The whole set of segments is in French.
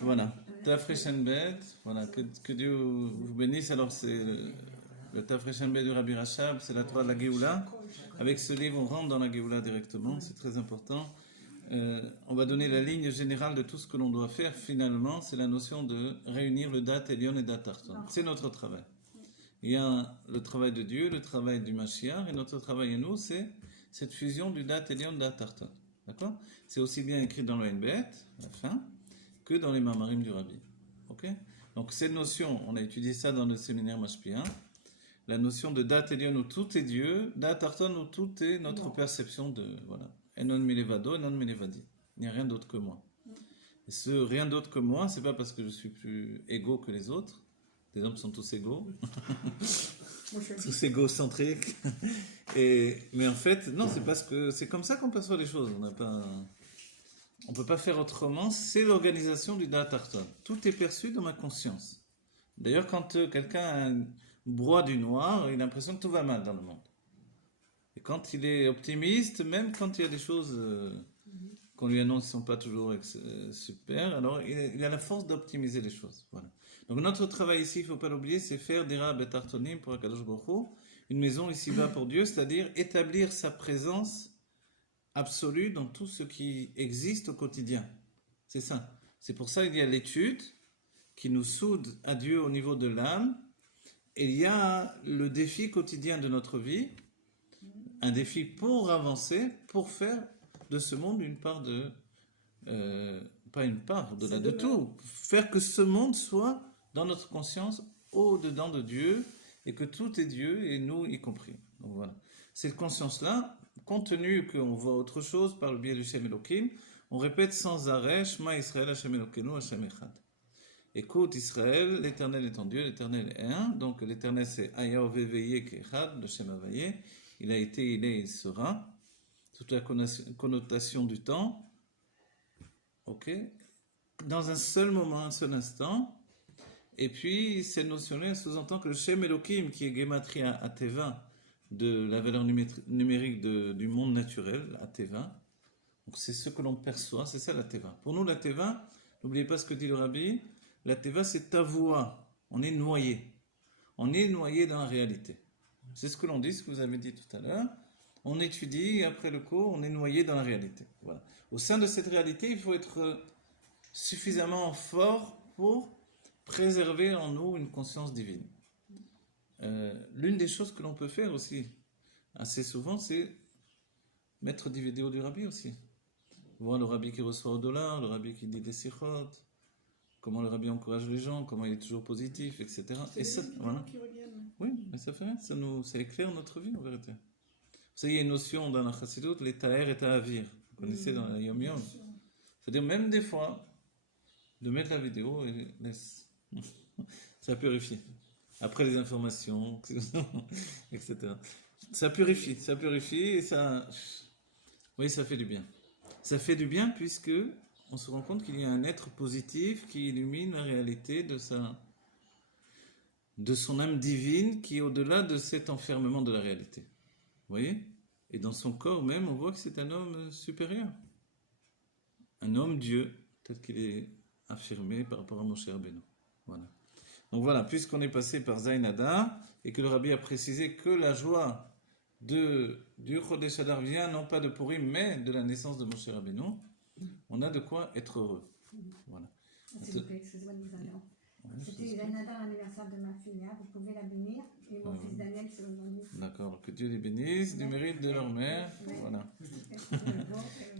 Voilà. Tafreshenbet, voilà, que Dieu vous bénisse. Alors, c'est le Tafreshenbet du Rabbi Rachab, c'est la Torah de la Géoula. Avec ce livre, on rentre dans la Géoula directement, c'est très important. On va donner la ligne générale de tout ce que l'on doit faire. Finalement, c'est la notion de réunir le Dat Elion et Dat Tarton. C'est notre travail. Il y a le travail de Dieu, le travail du Mashiach, et notre travail à nous, c'est cette fusion du Dat Elion et Dat Tarton. D'accord? C'est aussi bien écrit dans le Henbet, à la fin, que dans les Mamarim du Rabbi. Ok? Donc cette notion, on a étudié ça dans le séminaire Mashpia, la notion de Dat Elion où tout est Dieu, Dat Tarton où tout est notre perception de, voilà. Enon milevado, enon milevadi. Il n'y a rien d'autre que moi. Et ce rien d'autre que moi, c'est pas parce que je suis plus égaux que les autres. Les hommes sont tous égaux. Tous égocentriques. Mais en fait, non, c'est parce que c'est comme ça qu'on perçoit les choses. On peut pas faire autrement. C'est l'organisation du Dat Tarton. Tout est perçu dans ma conscience. D'ailleurs, quand quelqu'un broie du noir, il a l'impression que tout va mal dans le monde. Et quand il est optimiste, même quand il y a des choses qu'on lui annonce qui ne sont pas toujours super, alors il a la force d'optimiser les choses. Voilà. Donc notre travail ici, il ne faut pas l'oublier, c'est faire des Rab et Tartonim pour Akadosh Baruch Hu, une maison ici-bas pour Dieu, c'est-à-dire établir sa présence absolue dans tout ce qui existe au quotidien. C'est ça. C'est pour ça qu'il y a l'étude qui nous soude à Dieu au niveau de l'âme, et il y a le défi quotidien de notre vie, un défi pour avancer, pour faire de ce monde une part de... pas une part, au-delà de tout. Faire que ce monde soit dans notre conscience, au-dedans de Dieu, et que tout est Dieu, et nous y compris. Donc voilà. Cette conscience-là, compte tenu qu'on voit autre chose par le biais du Shem Elokim, on répète sans arrêt, Shema Israël, Hashem Elokeinu, Hashem Echad. Écoute Israël, l'Éternel est en Dieu, l'Éternel est un. Donc l'Éternel c'est Aya Oveveye Kechad, le Shem Havaye. Il a été, il est, il sera. Toute la connotation du temps. Ok? Dans un seul moment, un seul instant. Et puis, cette notion-là sous-entend que le Shem Elokim, qui est Gematria Ateva, de la valeur numérique du monde naturel, Ateva, donc c'est ce que l'on perçoit, c'est ça la Teva. Pour nous, la Teva, n'oubliez pas ce que dit le Rabbi, la Teva c'est ta voix. On est noyé. On est noyé dans la réalité. C'est ce que l'on dit, ce que vous avez dit tout à l'heure. On étudie, et après le cours, on est noyé dans la réalité. Voilà. Au sein de cette réalité, il faut être suffisamment fort pour préserver en nous une conscience divine. L'une des choses que l'on peut faire aussi, assez souvent, c'est mettre des vidéos du Rabbi aussi. Voir le Rabbi qui reçoit au dollar, le Rabbi qui dit des sikhot, comment le Rabbi encourage les gens, comment il est toujours positif, etc. Et ça, voilà. Oui, mais ça fait rien, ça éclaire notre vie en vérité. Vous savez, il y a une notion dans la Chassidut, les ta'er et ta'avir. Vous connaissez dans la Yom Yom. C'est-à-dire, même des fois, de mettre la vidéo et laisse. Ça purifie. Après les informations, etc. Ça purifie et ça. Oui, ça fait du bien. Ça fait du bien puisque on se rend compte qu'il y a un être positif qui illumine la réalité de son âme divine qui est au-delà de cet enfermement de la réalité. Vous voyez? Et dans son corps même, on voit que c'est un homme supérieur. Un homme Dieu, tel qu'il est affirmé par rapport à Moshe Rabbeinu. Voilà. Donc voilà, puisqu'on est passé par Zayin Adar, et que le Rabbi a précisé que la joie du Chodesh Adar vient non pas de Purim, mais de la naissance de Moshe Rabbeinu, on a de quoi être heureux. Voilà. S'il vous plaît, excusez-moi de vous interrompre. C'était Zayin Adar, l'anniversaire de ma fille, vous pouvez la bénir, et mon fils Daniel, c'est aujourd'hui. D'accord, que Dieu les bénisse, du mérite de leur mère, voilà.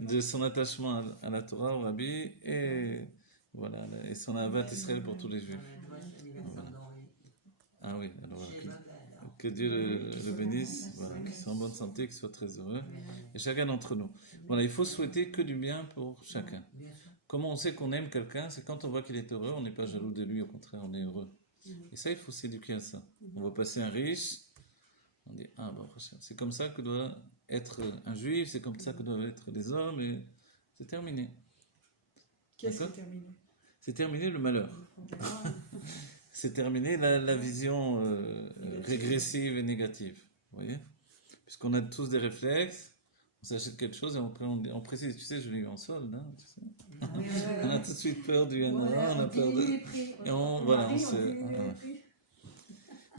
De son attachement à la Torah, au Rabbi, et voilà, et son avat Israël pour tous les Juifs. Voilà. Ah oui, alors que Dieu le bénisse, voilà, qu'il soit en bonne santé, qu'il soit très heureux, et chacun d'entre nous. Voilà, il faut souhaiter que du bien pour chacun. Comment on sait qu'on aime quelqu'un? C'est quand on voit qu'il est heureux, on n'est pas jaloux de lui, au contraire, on est heureux. Et ça, il faut s'éduquer à ça. On va passer un riche, on dit, ah bon, c'est comme ça que doit être un juif, c'est comme ça que doivent être les hommes, et c'est terminé. Qu'est-ce qui est terminé? C'est terminé le malheur. C'est terminé la vision régressive et négative. Vous voyez? Puisqu'on a tous des réflexes, On s'achète quelque chose et après on précise, tu sais, je l'ai eu en solde, hein, tu sais. Oui, On a tout de suite peur du NRA, Voilà, on a peur diminue de... les prix. Et voilà, Marie, on diminue les voilà. prix.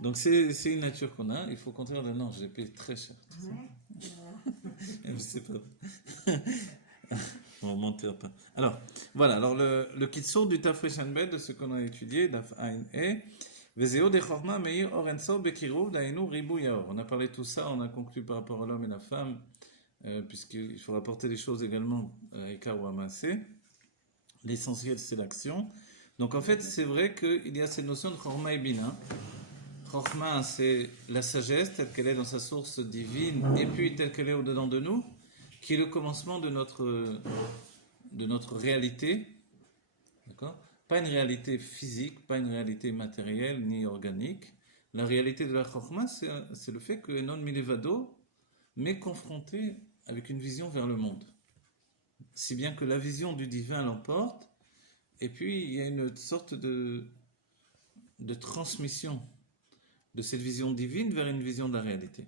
Donc c'est une nature qu'on a, il faut au contraire dire non, j'ai payé très cher. Tu sais. Ouais, voilà. Je sais pas. On mentir pas. Alors, voilà, alors le kitsur du Tafreshenbet de ce qu'on a étudié, Daf Ain E, Vezeo de Chorma Meir Orenso Bekiru Dainu Ribu Yaor. On a parlé de tout ça, on a conclu par rapport à l'homme et la femme, puisqu'il faut rapporter les choses également à Eka ou à Maaseh. L'essentiel, c'est l'action. Donc en fait, c'est vrai qu'il y a cette notion de Chorma et Bina. Chorma, c'est la sagesse telle qu'elle est dans sa source divine, et puis telle qu'elle est au-dedans de nous, qui est le commencement de notre réalité, d'accord ? Pas une réalité physique, pas une réalité matérielle ni organique. La réalité de la Chorma, c'est le fait que non milevado m'est confronté avec une vision vers le monde. Si bien que la vision du divin l'emporte, et puis il y a une sorte de transmission de cette vision divine vers une vision de la réalité.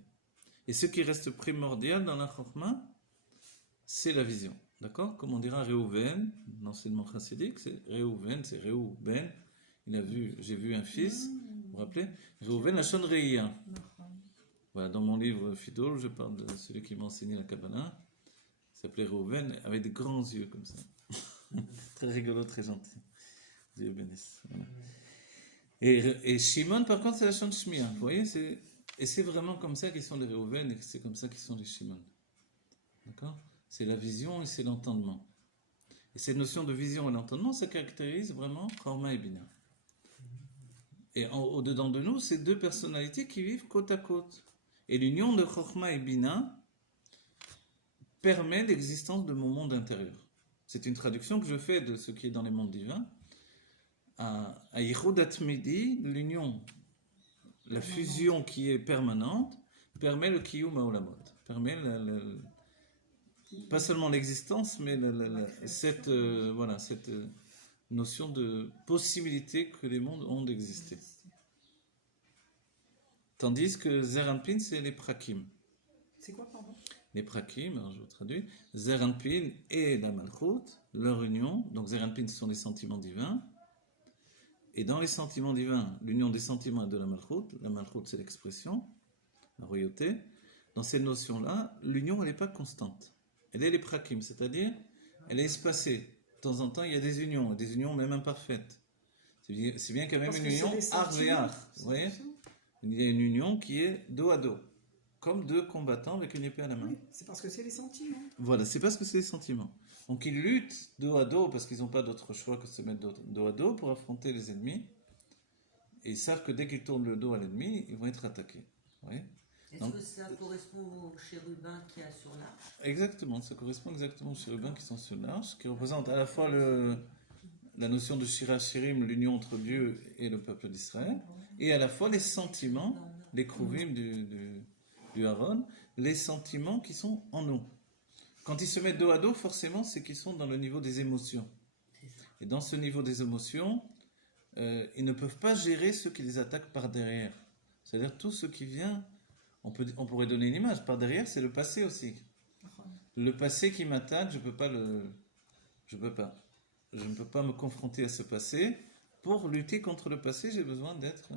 Et ce qui reste primordial dans la Chorma, c'est la vision. D'accord ? Comme on dira Réhouven, l'enseignement chassidique, c'est Réhouven, c'est Réhouben. J'ai vu un fils, vous vous rappelez ? Réhouven, la Shon Reïa. Voilà, dans mon livre Fidol, je parle de celui qui m'a enseigné la Kabbalah. Il s'appelait Réhouven, avec des grands yeux comme ça. Très rigolo, très gentil. Dieu bénisse. Voilà. Et Shimon, par contre, c'est la Shon Shmia. Vous voyez, et c'est vraiment comme ça qu'ils sont les Réhouven et c'est comme ça qu'ils sont les Shimon. D'accord ? C'est la vision et c'est l'entendement. Et cette notion de vision et l'entendement, ça caractérise vraiment Chorma et Bina. Et au-dedans de nous, c'est deux personnalités qui vivent côte à côte. Et l'union de Chorma et Bina permet l'existence de mon monde intérieur. C'est une traduction que je fais de ce qui est dans les mondes divins. À Yichud Atmidi, l'union, la fusion qui est permanente, permet le Kiyum Haolamot, permet pas seulement l'existence, mais cette notion de possibilité que les mondes ont d'exister. Tandis que Zeranpin, c'est les Prakim. C'est quoi, pardon ? Les Prakim, alors je vous traduis, Zeranpin et la Malchut, leur union, donc Zeranpin, ce sont les sentiments divins, et dans les sentiments divins, l'union des sentiments et de la Malchut, c'est l'expression, la royauté. Dans ces notions-là, l'union, elle n'est pas constante. Elle est les prakim, c'est-à-dire, elle est espacée. De temps en temps, il y a des unions même imparfaites. C'est bien qu'il y a même une union ar-ve-ar. Vous voyez ? Il y a une union qui est dos à dos, comme deux combattants avec une épée à la main. Oui, c'est parce que c'est les sentiments. Voilà, c'est parce que c'est les sentiments. Donc ils luttent dos à dos parce qu'ils n'ont pas d'autre choix que de se mettre dos à dos pour affronter les ennemis. Et ils savent que dès qu'ils tournent le dos à l'ennemi, ils vont être attaqués. Vous voyez ? Est-ce que ça correspond aux chérubins qu'il y a sur l'arche ? Exactement, ça correspond exactement aux chérubins qui sont sur l'arche, qui représentent à la fois la notion de Shira Shirim, l'union entre Dieu et le peuple d'Israël, et à la fois les sentiments, les Kruvim du Aaron, les sentiments qui sont en nous. Quand ils se mettent dos à dos, forcément, c'est qu'ils sont dans le niveau des émotions. Et dans ce niveau des émotions, ils ne peuvent pas gérer ceux qui les attaquent par derrière. C'est-à-dire tout ce qui vient... On pourrait donner une image. Par derrière, c'est le passé aussi. Le passé qui m'attaque, je ne peux pas. Je ne peux pas me confronter à ce passé. Pour lutter contre le passé, j'ai besoin d'être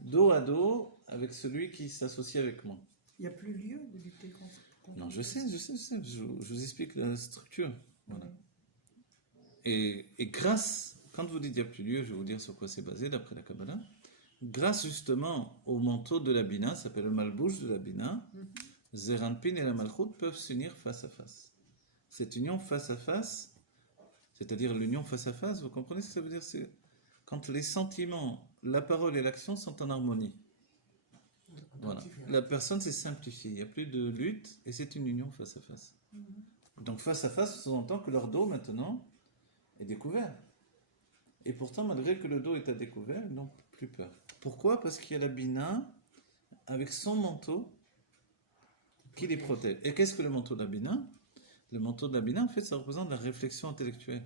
dos à dos avec celui qui s'associe avec moi. Il n'y a plus lieu de lutter contre. Non, je sais. Je vous explique la structure. Voilà. Et grâce, quand vous dites il n'y a plus lieu, je vais vous dire sur quoi c'est basé d'après la Kabbalah. Grâce justement au manteau de la Bina, ça s'appelle le malbouche de la Bina, Zeranpin et la Malchut peuvent s'unir face à face. Cette union face à face, c'est-à-dire l'union face à face, vous comprenez ce que ça veut dire ? C'est quand les sentiments, la parole et l'action sont en harmonie. Voilà. La personne s'est simplifiée, il n'y a plus de lutte et c'est une union face à face. Donc face à face, on entend que leur dos maintenant est découvert. Et pourtant, malgré que le dos est à découvert, ils n'ont plus peur. Pourquoi ? Parce qu'il y a la Bina avec son manteau qui les protège. Et qu'est-ce que le manteau de la Bina ? Le manteau de la Bina, en fait, ça représente la réflexion intellectuelle.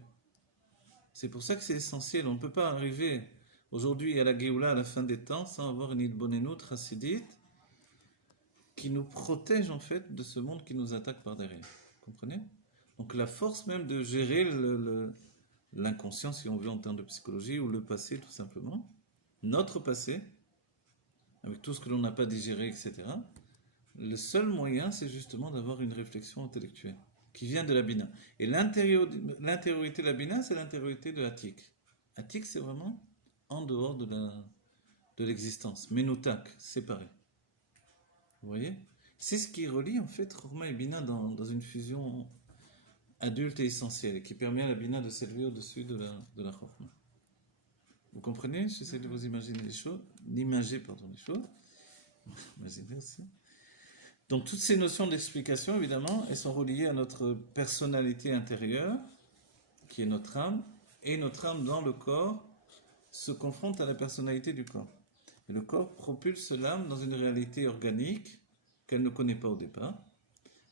C'est pour ça que c'est essentiel. On ne peut pas arriver aujourd'hui à la Géoula, à la fin des temps, sans avoir une Idbonenout chassidite qui nous protège en fait de ce monde qui nous attaque par derrière. Vous comprenez? Donc la force même de gérer l'inconscient, si on veut, en termes de psychologie, ou le passé tout simplement, notre passé, avec tout ce que l'on n'a pas digéré, etc. Le seul moyen, c'est justement d'avoir une réflexion intellectuelle qui vient de la Bina. Et l'intériorité de la Bina, c'est l'intériorité de Atik. Atik, c'est vraiment en dehors de l'existence, Menotak, séparé. Vous voyez? C'est ce qui relie en fait Chorma et Bina dans une fusion adulte et essentielle, et qui permet à la Bina de s'élever au-dessus de la Chorma. Vous comprenez? J'essaie de vous imaginer les choses, d'imager, pardon, les choses. Imaginez aussi. Donc toutes ces notions d'explication, évidemment, elles sont reliées à notre personnalité intérieure, qui est notre âme, et notre âme dans le corps se confronte à la personnalité du corps. Et le corps propulse l'âme dans une réalité organique qu'elle ne connaît pas au départ,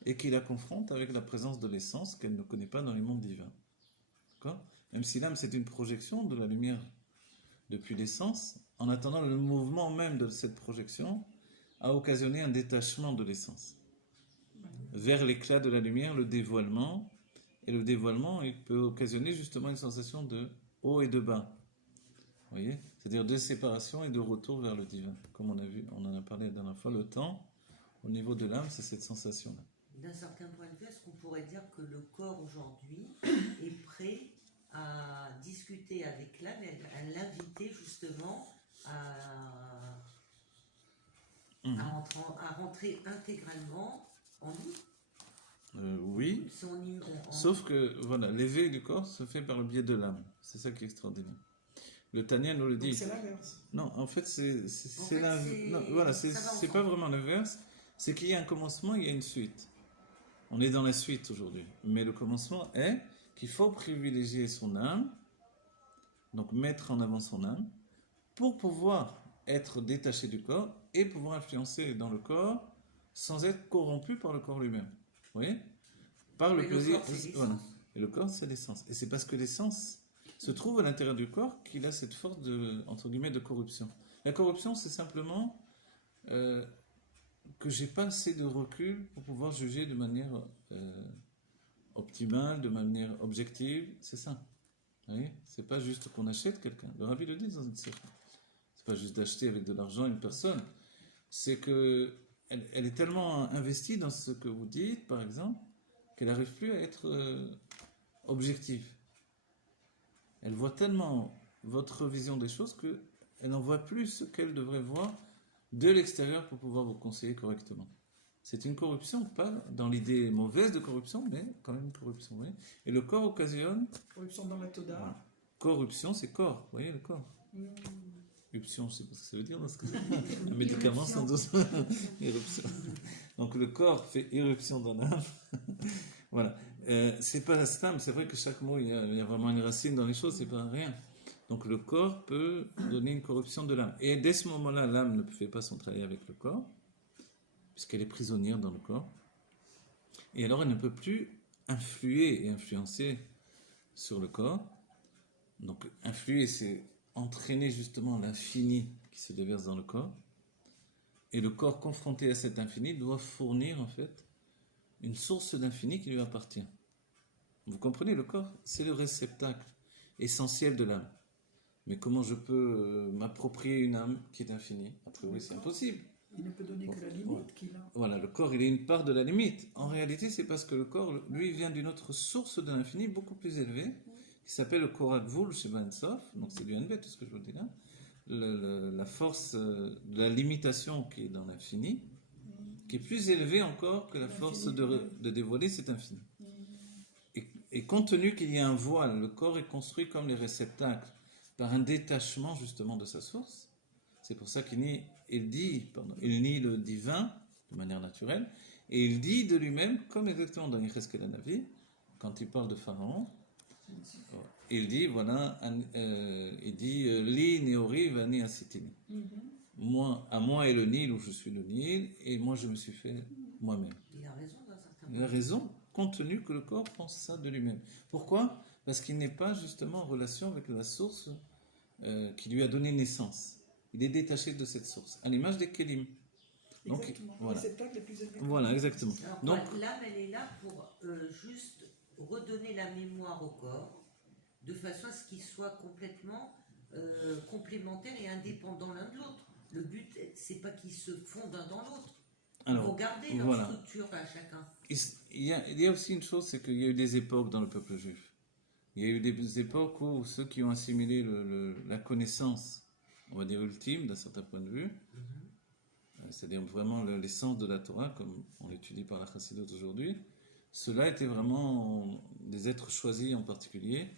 et qui la confronte avec la présence de l'essence qu'elle ne connaît pas dans les mondes divins. D'accord? Même si l'âme, c'est une projection de la lumière depuis l'essence, en attendant le mouvement même de cette projection a occasionné un détachement de l'essence vers l'éclat de la lumière, le dévoilement. Et le dévoilement, il peut occasionner justement une sensation de haut et de bas. Vous voyez? C'est-à-dire de séparation et de retour vers le divin. Comme on a vu, on en a parlé la dernière fois, le temps, au niveau de l'âme, c'est cette sensation-là. D'un certain point de vue, est-ce qu'on pourrait dire que le corps aujourd'hui est prêt à discuter avec l'âme et à l'inviter justement à rentrer intégralement en nous? Oui, Si sauf que voilà, l'éveil du corps se fait par le biais de l'âme. C'est ça qui est extraordinaire. Le Tanya nous le dit. Donc c'est l'inverse. Non, en fait, c'est c'est pas vraiment l'inverse. C'est qu'il y a un commencement, il y a une suite. On est dans la suite aujourd'hui. Mais le commencement est qu'il faut privilégier son âme, donc mettre en avant son âme, pour pouvoir être détaché du corps et pouvoir influencer dans le corps sans être corrompu par le corps lui-même. Vous voyez? Par le plaisir. Voilà. Et le corps, c'est l'essence. Et c'est parce que l'essence se trouve à l'intérieur du corps qu'il a cette force de, entre guillemets, de corruption. La corruption, c'est simplement que j'ai pas assez de recul pour pouvoir juger de manière optimale, de manière objective. C'est ça. Vous voyez? C'est pas juste qu'on achète quelqu'un. Le Rabbi le dit dans une série. C'est pas juste d'acheter avec de l'argent une personne. C'est que elle est tellement investie dans ce que vous dites, par exemple, qu'elle n'arrive plus à être objective. Elle voit tellement votre vision des choses qu'elle n'en voit plus ce qu'elle devrait voir de l'extérieur pour pouvoir vous conseiller correctement. C'est une corruption, pas dans l'idée mauvaise de corruption, mais quand même une corruption. Oui. Et le corps occasionne... Corruption dans la Toda. Voilà. Corruption, c'est corps. Vous voyez, le corps. Éruption, je ne sais pas ce que ça veut dire. Parce que un médicament, sans doute. Éruption. Donc le corps fait éruption dans l'âme. Voilà. C'est pas la stam, c'est vrai que chaque mot, il y a vraiment une racine dans les choses, c'est pas rien. Donc le corps peut donner une corruption de l'âme. Et dès ce moment-là, l'âme ne fait pas son travail avec le corps, puisqu'elle est prisonnière dans le corps. Et alors elle ne peut plus influer et influencer sur le corps. Donc influer, c'est entraîner justement l'infini qui se déverse dans le corps. Et le corps confronté à cet infini doit fournir en fait une source d'infini qui lui appartient. Vous comprenez, le corps, c'est le réceptacle essentiel de l'âme. Mais comment je peux m'approprier une âme qui est infinie? A priori, c'est impossible. Il ne peut donner que la limite qu'il a. Voilà, le corps, il est une part de la limite. En réalité, c'est parce que le corps, lui, vient d'une autre source de l'infini beaucoup plus élevée, qui s'appelle le Korak Vul chez Ben Sof. Donc c'est du NV, tout ce que je vous dis là. La force de la limitation qui est dans l'infini, qui est plus élevée encore que la force de dévoiler cet infini. Et compte tenu qu'il y a un voile, le corps est construit comme les réceptacles, par un détachement justement de sa source. C'est pour ça qu'il nie le divin de manière naturelle, et il dit de lui-même, comme exactement dans Yecheskel Hanavi, quand il parle de Pharaon, il dit, voilà, Li Neori Vani Asitini. Moi, à moi est le Nil où je suis le Nil, et moi je me suis fait moi-même. Il a raison d'un certain point. Il a raison, compte tenu que le corps pense ça de lui-même. Pourquoi? Parce qu'il n'est pas justement en relation avec la source qui lui a donné naissance. Il est détaché de cette source, à l'image des Kélim. Donc, Exactement. voilà. Les réceptacles les plus élevés. Voilà, exactement. Alors, Donc, l'âme, elle est là pour juste redonner la mémoire au corps, de façon à ce qu'il soit complètement complémentaire et indépendant l'un de l'autre. Le but, c'est pas qu'ils se fondent l'un dans l'autre. Il faut alors, garder leur voilà. structure à chacun. Il y a aussi une chose, c'est qu'il y a eu des époques dans le peuple juif. Il y a eu des époques où ceux qui ont assimilé la connaissance, on va dire ultime, d'un certain point de vue, c'est-à-dire vraiment l'essence de la Torah, comme on l'étudie par la Chassidut aujourd'hui, ceux-là étaient vraiment des êtres choisis en particulier,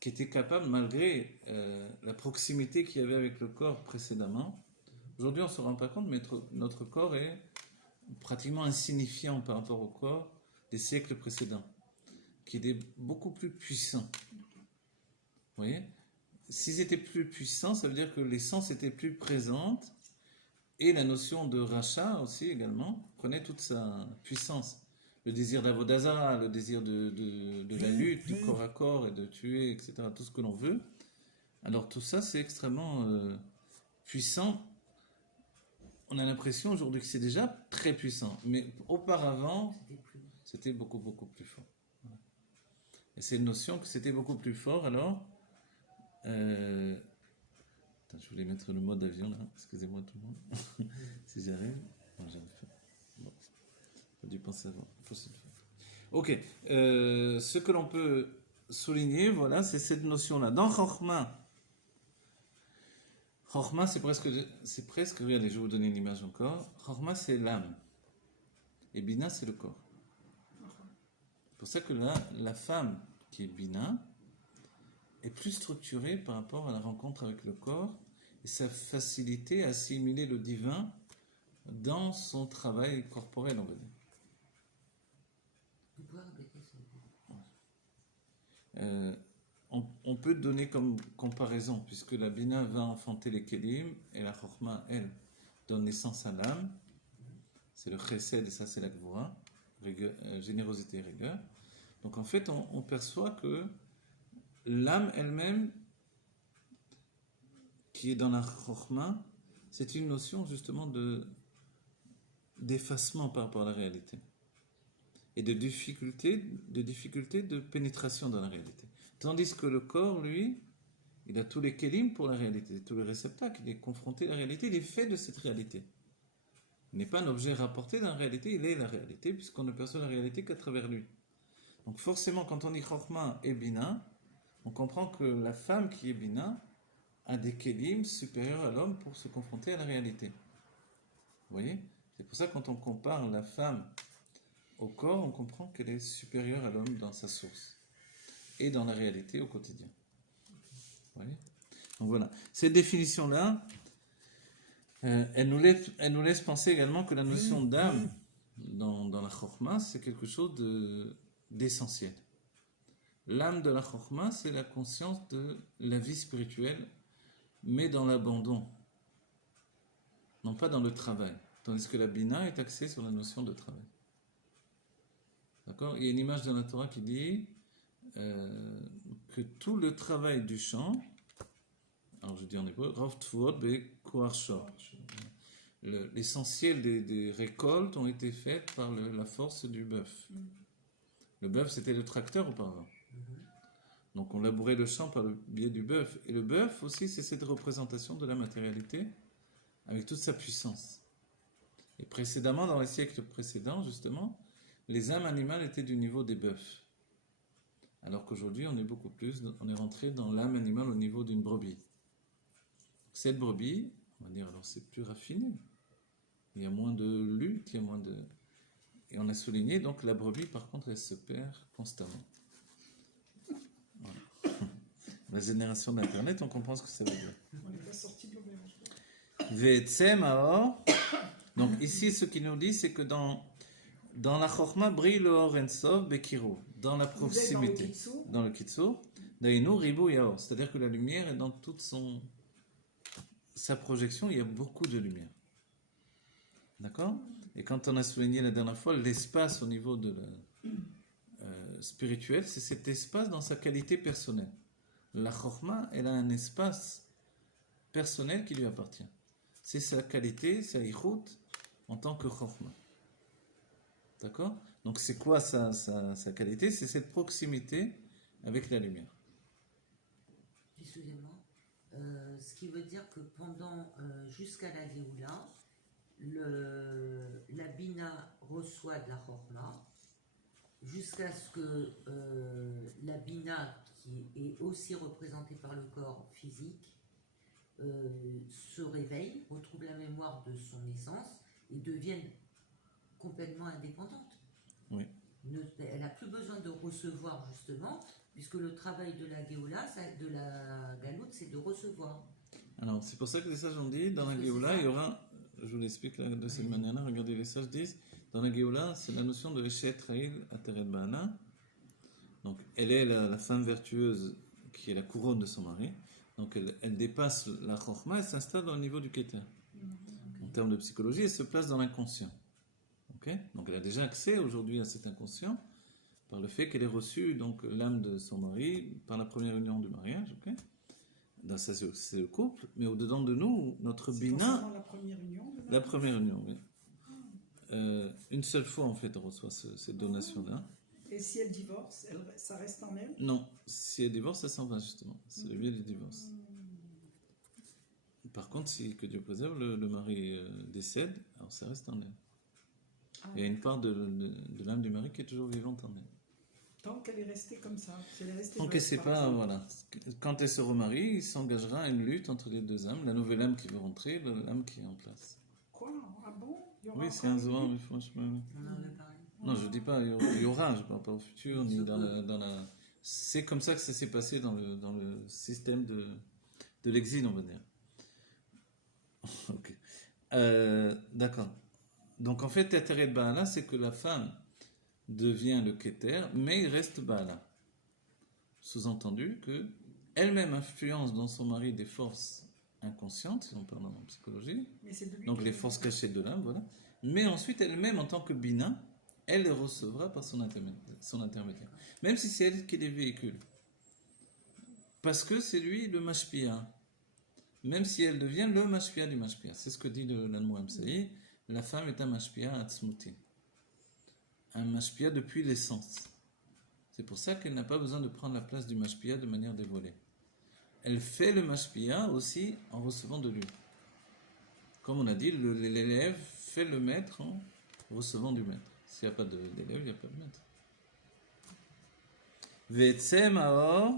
qui étaient capables, malgré la proximité qu'il y avait avec le corps précédemment. Aujourd'hui, on ne se rend pas compte, mais notre corps est pratiquement insignifiant par rapport au corps des siècles précédents, qui était beaucoup plus puissant. Vous voyez ? S'ils étaient plus puissants, ça veut dire que l'essence était plus présente, et la notion de rachat aussi également prenait toute sa puissance. Le désir d'avodazara, le désir de la lutte, du corps à corps et de tuer, etc., tout ce que l'on veut. Alors tout ça, c'est extrêmement puissant. On a l'impression aujourd'hui que c'est déjà très puissant, mais auparavant, c'était beaucoup, beaucoup plus fort. Et c'est une notion que c'était beaucoup plus fort, alors... Attends, je voulais mettre le mode avion là, excusez-moi tout le monde, si j'arrive. Non, j'arrive pas. Bon, j'ai dû penser avant. Ok, ce que l'on peut souligner, voilà, c'est cette notion-là. Dans Chokhmah, c'est presque, regardez, je vais vous donner une image encore. Chokhmah, c'est l'âme. Et Bina, c'est le corps. C'est pour ça que là, la femme qui est Bina est plus structurée par rapport à la rencontre avec le corps et sa facilité à assimiler le divin dans son travail corporel, on va dire. Vous pouvez répéter ça? On peut donner comme comparaison, puisque la Bina va enfanter les Kélim, et la Chokhmah, elle, donne naissance à l'âme. C'est le Chesed, et ça c'est la Gvura, générosité et rigueur. Donc en fait, on perçoit que l'âme elle-même, qui est dans la Chokhmah, c'est une notion justement d'effacement par rapport à la réalité. Et de difficulté de pénétration dans la réalité. Tandis que le corps, lui, il a tous les kélim pour la réalité, tous les réceptacles, il est confronté à la réalité, il est fait de cette réalité. Il n'est pas un objet rapporté dans la réalité, il est la réalité, puisqu'on ne perçoit la réalité qu'à travers lui. Donc forcément, quand on dit Chokhmah et Bina, on comprend que la femme qui est Bina a des kélim supérieurs à l'homme pour se confronter à la réalité. Vous voyez ? C'est pour ça que quand on compare la femme au corps, on comprend qu'elle est supérieure à l'homme dans sa source et dans la réalité au quotidien. Vous voyez ? Donc voilà. Cette définition-là, elle nous laisse penser également que la notion d'âme dans la Chokhmah, c'est quelque chose d'essentiel. L'âme de la Chokhmah, c'est la conscience de la vie spirituelle, mais dans l'abandon, non pas dans le travail. Tandis que la Bina est axée sur la notion de travail. D'accord ? Il y a une image dans la Torah qui dit que tout le travail du champ, alors je dis en hébreu, Rav Tvot be Koar Shor. L'essentiel des récoltes ont été faites par la force du bœuf. Le bœuf, c'était le tracteur auparavant. Donc on labourait le champ par le biais du bœuf. Et le bœuf aussi, c'est cette représentation de la matérialité avec toute sa puissance. Et précédemment, dans les siècles précédents, justement, les âmes animales étaient du niveau des bœufs. Alors qu'aujourd'hui, on est rentré dans l'âme animale au niveau d'une brebis. Cette brebis, on va dire, alors c'est plus raffiné. Il y a moins de lutte, il y a moins de... Et on a souligné, donc la brebis, par contre, elle se perd constamment. Voilà. La génération d'Internet, on comprend ce que ça veut dire. On n'est pas sorti de l'auberge. Ve'etzem aor. Donc ici, ce qu'il nous dit, c'est que dans la Chokhmah brille le Or Ensof Bekiru, dans la proximité, dans le Kitsu, Dainu Ribu Yaor, c'est-à-dire que la lumière est dans toute sa projection, il y a beaucoup de lumière. D'accord ? Et quand on a souligné la dernière fois, l'espace au niveau de spirituel, c'est cet espace dans sa qualité personnelle. La Chokhmah, elle a un espace personnel qui lui appartient. C'est sa qualité, sa yichut, en tant que Chokhmah. D'accord? Donc c'est quoi sa qualité? C'est cette proximité avec la lumière. Excusez-moi. Ce qui veut dire que jusqu'à la Géoula, la Bina reçoit de la Chokhmah, jusqu'à ce que la Bina, qui est aussi représentée par le corps physique, se réveille, retrouve la mémoire de son essence et devienne complètement indépendante. Oui. Elle n'a plus besoin de recevoir, justement, puisque le travail de la Géoula, de la Galoute, c'est de recevoir. Alors, c'est pour ça que les sages ont dit, dans la Parce que Géoula, c'est ça. il y aura, je vous l'explique là, de cette manière-là, regardez, les sages disent, dans la Géoula, c'est la notion de Eshet Raïl Ateret Ba'ana. Donc, elle est la femme vertueuse qui est la couronne de son mari. Donc, elle dépasse la Chokhmah et s'installe au niveau du Keter. En termes de psychologie, elle se place dans l'inconscient. Okay? Donc, elle a déjà accès aujourd'hui à cet inconscient par le fait qu'elle ait reçu donc l'âme de son mari par la première union du mariage. Okay? Ça, c'est le couple, mais au-dedans de nous, notre C'est Bina. forcément la première union. La première union, oui. Une seule fois, en fait, on reçoit cette donation-là. Et si elle divorce, ça reste en elle? Non, si elle divorce, ça s'en va, justement. C'est le biais du divorce. Par contre, si, que Dieu préserve, le mari décède, alors ça reste en elle. Il y a une part de l'âme du mari qui est toujours vivante en elle. Tant qu'elle est restée comme ça. Si elle est restée Tant veuve, qu'elle ne sait par pas, exemple. voilà. Quand elle se remarie, il s'engagera à une lutte entre les deux âmes. La nouvelle âme qui veut rentrer, l'âme qui est en place. Quoi? Ah bon? Il y aura Oui, encore c'est un une zohar, vie? mais franchement. On en avait parlé. Non, je dis pas, il y aura, je ne parle pas au futur, ni dans la. C'est comme ça que ça s'est passé dans le système de l'exil, on va dire. Ok. D'accord. Donc en fait, Teteret Baala, c'est que la femme devient le Keter, mais il reste Baala. Sous-entendu que elle-même influence dans son mari des forces inconscientes, si on parle en psychologie, Mais c'est de lui donc qui- les forces cachées de l'âme, voilà. Mais ensuite, elle-même, en tant que Bina, elle les recevra par son intermédiaire. Même si c'est elle qui les véhicule. Parce que c'est lui le Mashpia. Même si elle devient le Mashpia du Mashpia. C'est ce que dit l'Anmoam Saï. La femme est un Mashpia Atzmuti. Un Mashpia depuis l'essence. C'est pour ça qu'elle n'a pas besoin de prendre la place du Mashpia de manière dévoilée. Elle fait le Mashpia aussi en recevant de lui. Comme on a dit, l'élève fait le maître en recevant du maître. S'il n'y a pas d'élève, il n'y a pas de maître. Ve'etzem haor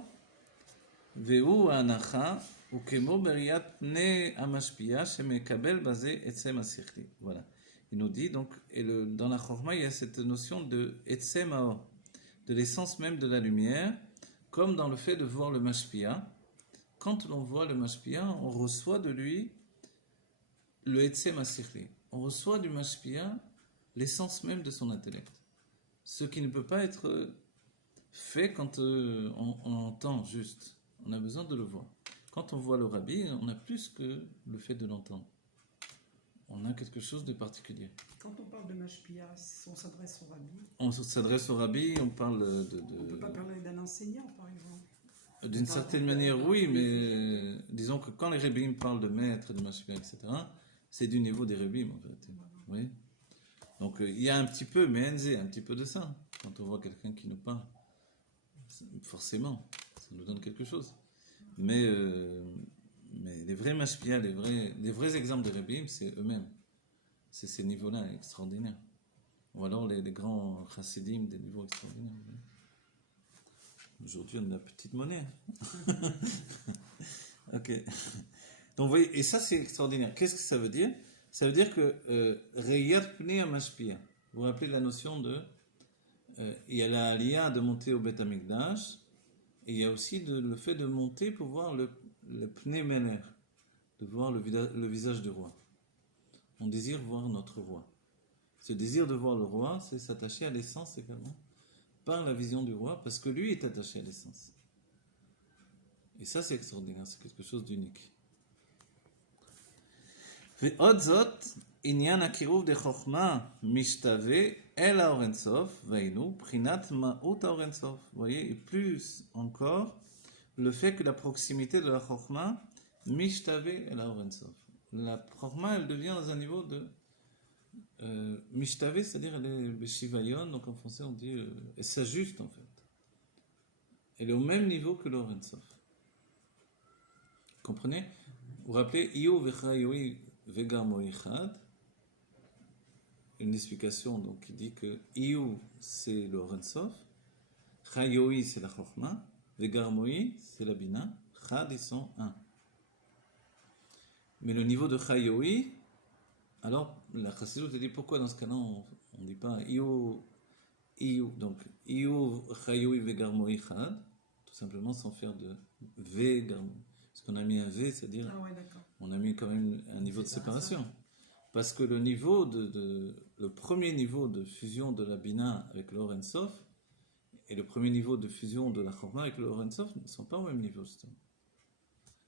ve'u ha'anacha ukemo beriat pnei hamashpia shemekabel baze etzem hasichli. Voilà. Il nous dit donc, dans la Chokhmah, il y a cette notion de etzem haor, de l'essence même de la lumière, comme dans le fait de voir le mashpia. Quand l'on voit le mashpia, on reçoit de lui le etzem hasichli. On reçoit du mashpia l'essence même de son intellect. Ce qui ne peut pas être fait quand on entend juste. On a besoin de le voir. Quand on voit le rabbi, on a plus que le fait de l'entendre. On a quelque chose de particulier. Quand on parle de Mashpia, on s'adresse au rabbi. On s'adresse au rabbi, on parle On ne peut pas parler d'un enseignant, par exemple. d'une certaine manière, oui, mais disons que quand les rabbins parlent de maître, de mashpia, etc., c'est du niveau des rabbins, en vérité. Oui. Donc il y a un petit peu, mais un petit peu de ça. Quand on voit quelqu'un qui nous parle, forcément, ça nous donne quelque chose. Mais les vrais mashpia, les vrais exemples de rabbins, c'est eux-mêmes. C'est ces niveaux-là extraordinaires. Ou alors les grands chassidim, des niveaux extraordinaires. Oui. Aujourd'hui, on a la petite monnaie. Ok. Donc, vous voyez, et ça, c'est extraordinaire. Qu'est-ce que ça veut dire? Ça veut dire que Reyat Pnei Mashpia. Vous vous rappelez la notion de. Il y a la aliyah de monter au Beth Amikdash, et il y a aussi le fait de monter pour voir le Pnei Mener, de voir le visage du roi. On désire voir notre roi. Ce désir de voir le roi, c'est s'attacher à l'essence également, par la vision du roi, parce que lui est attaché à l'essence. Et ça, c'est extraordinaire, c'est quelque chose d'unique. ועוד זאת, עניין הקירוב דחוכמה משתווה אל האור אינסוף, והיינו בחינת מהות האור אינסוף. Vous voyez, et plus encore, le fait que la proximité de la Mishtavé, c'est-à-dire elle est Beshivayon, donc en français on dit elle s'ajuste en fait. Elle est au même niveau que l'Or Ensof. Comprenez? Vous vous rappelez Iyo Vechayoi Vegar Moichad, une explication donc, qui dit que Iyo c'est l'Or Ensof, Chayoi c'est la Chochma, Vegar Moi c'est la Bina, Chad ils sont un. Mais le niveau de Chayoi, alors la Chassidut te dit pourquoi dans ce cas-là on ne dit pas Iyo, donc Iyo Chayoi Vegar Moi Chad, tout simplement sans faire de Vegar Moi. Parce qu'on a mis un V, c'est-à-dire Ah ouais, d'accord. on a mis quand même un niveau de séparation. Parce que le niveau le premier niveau de fusion de la Bina avec le Or Ensof et le premier niveau de fusion de la Chorma avec le Or Ensof ne sont pas au même niveau, justement.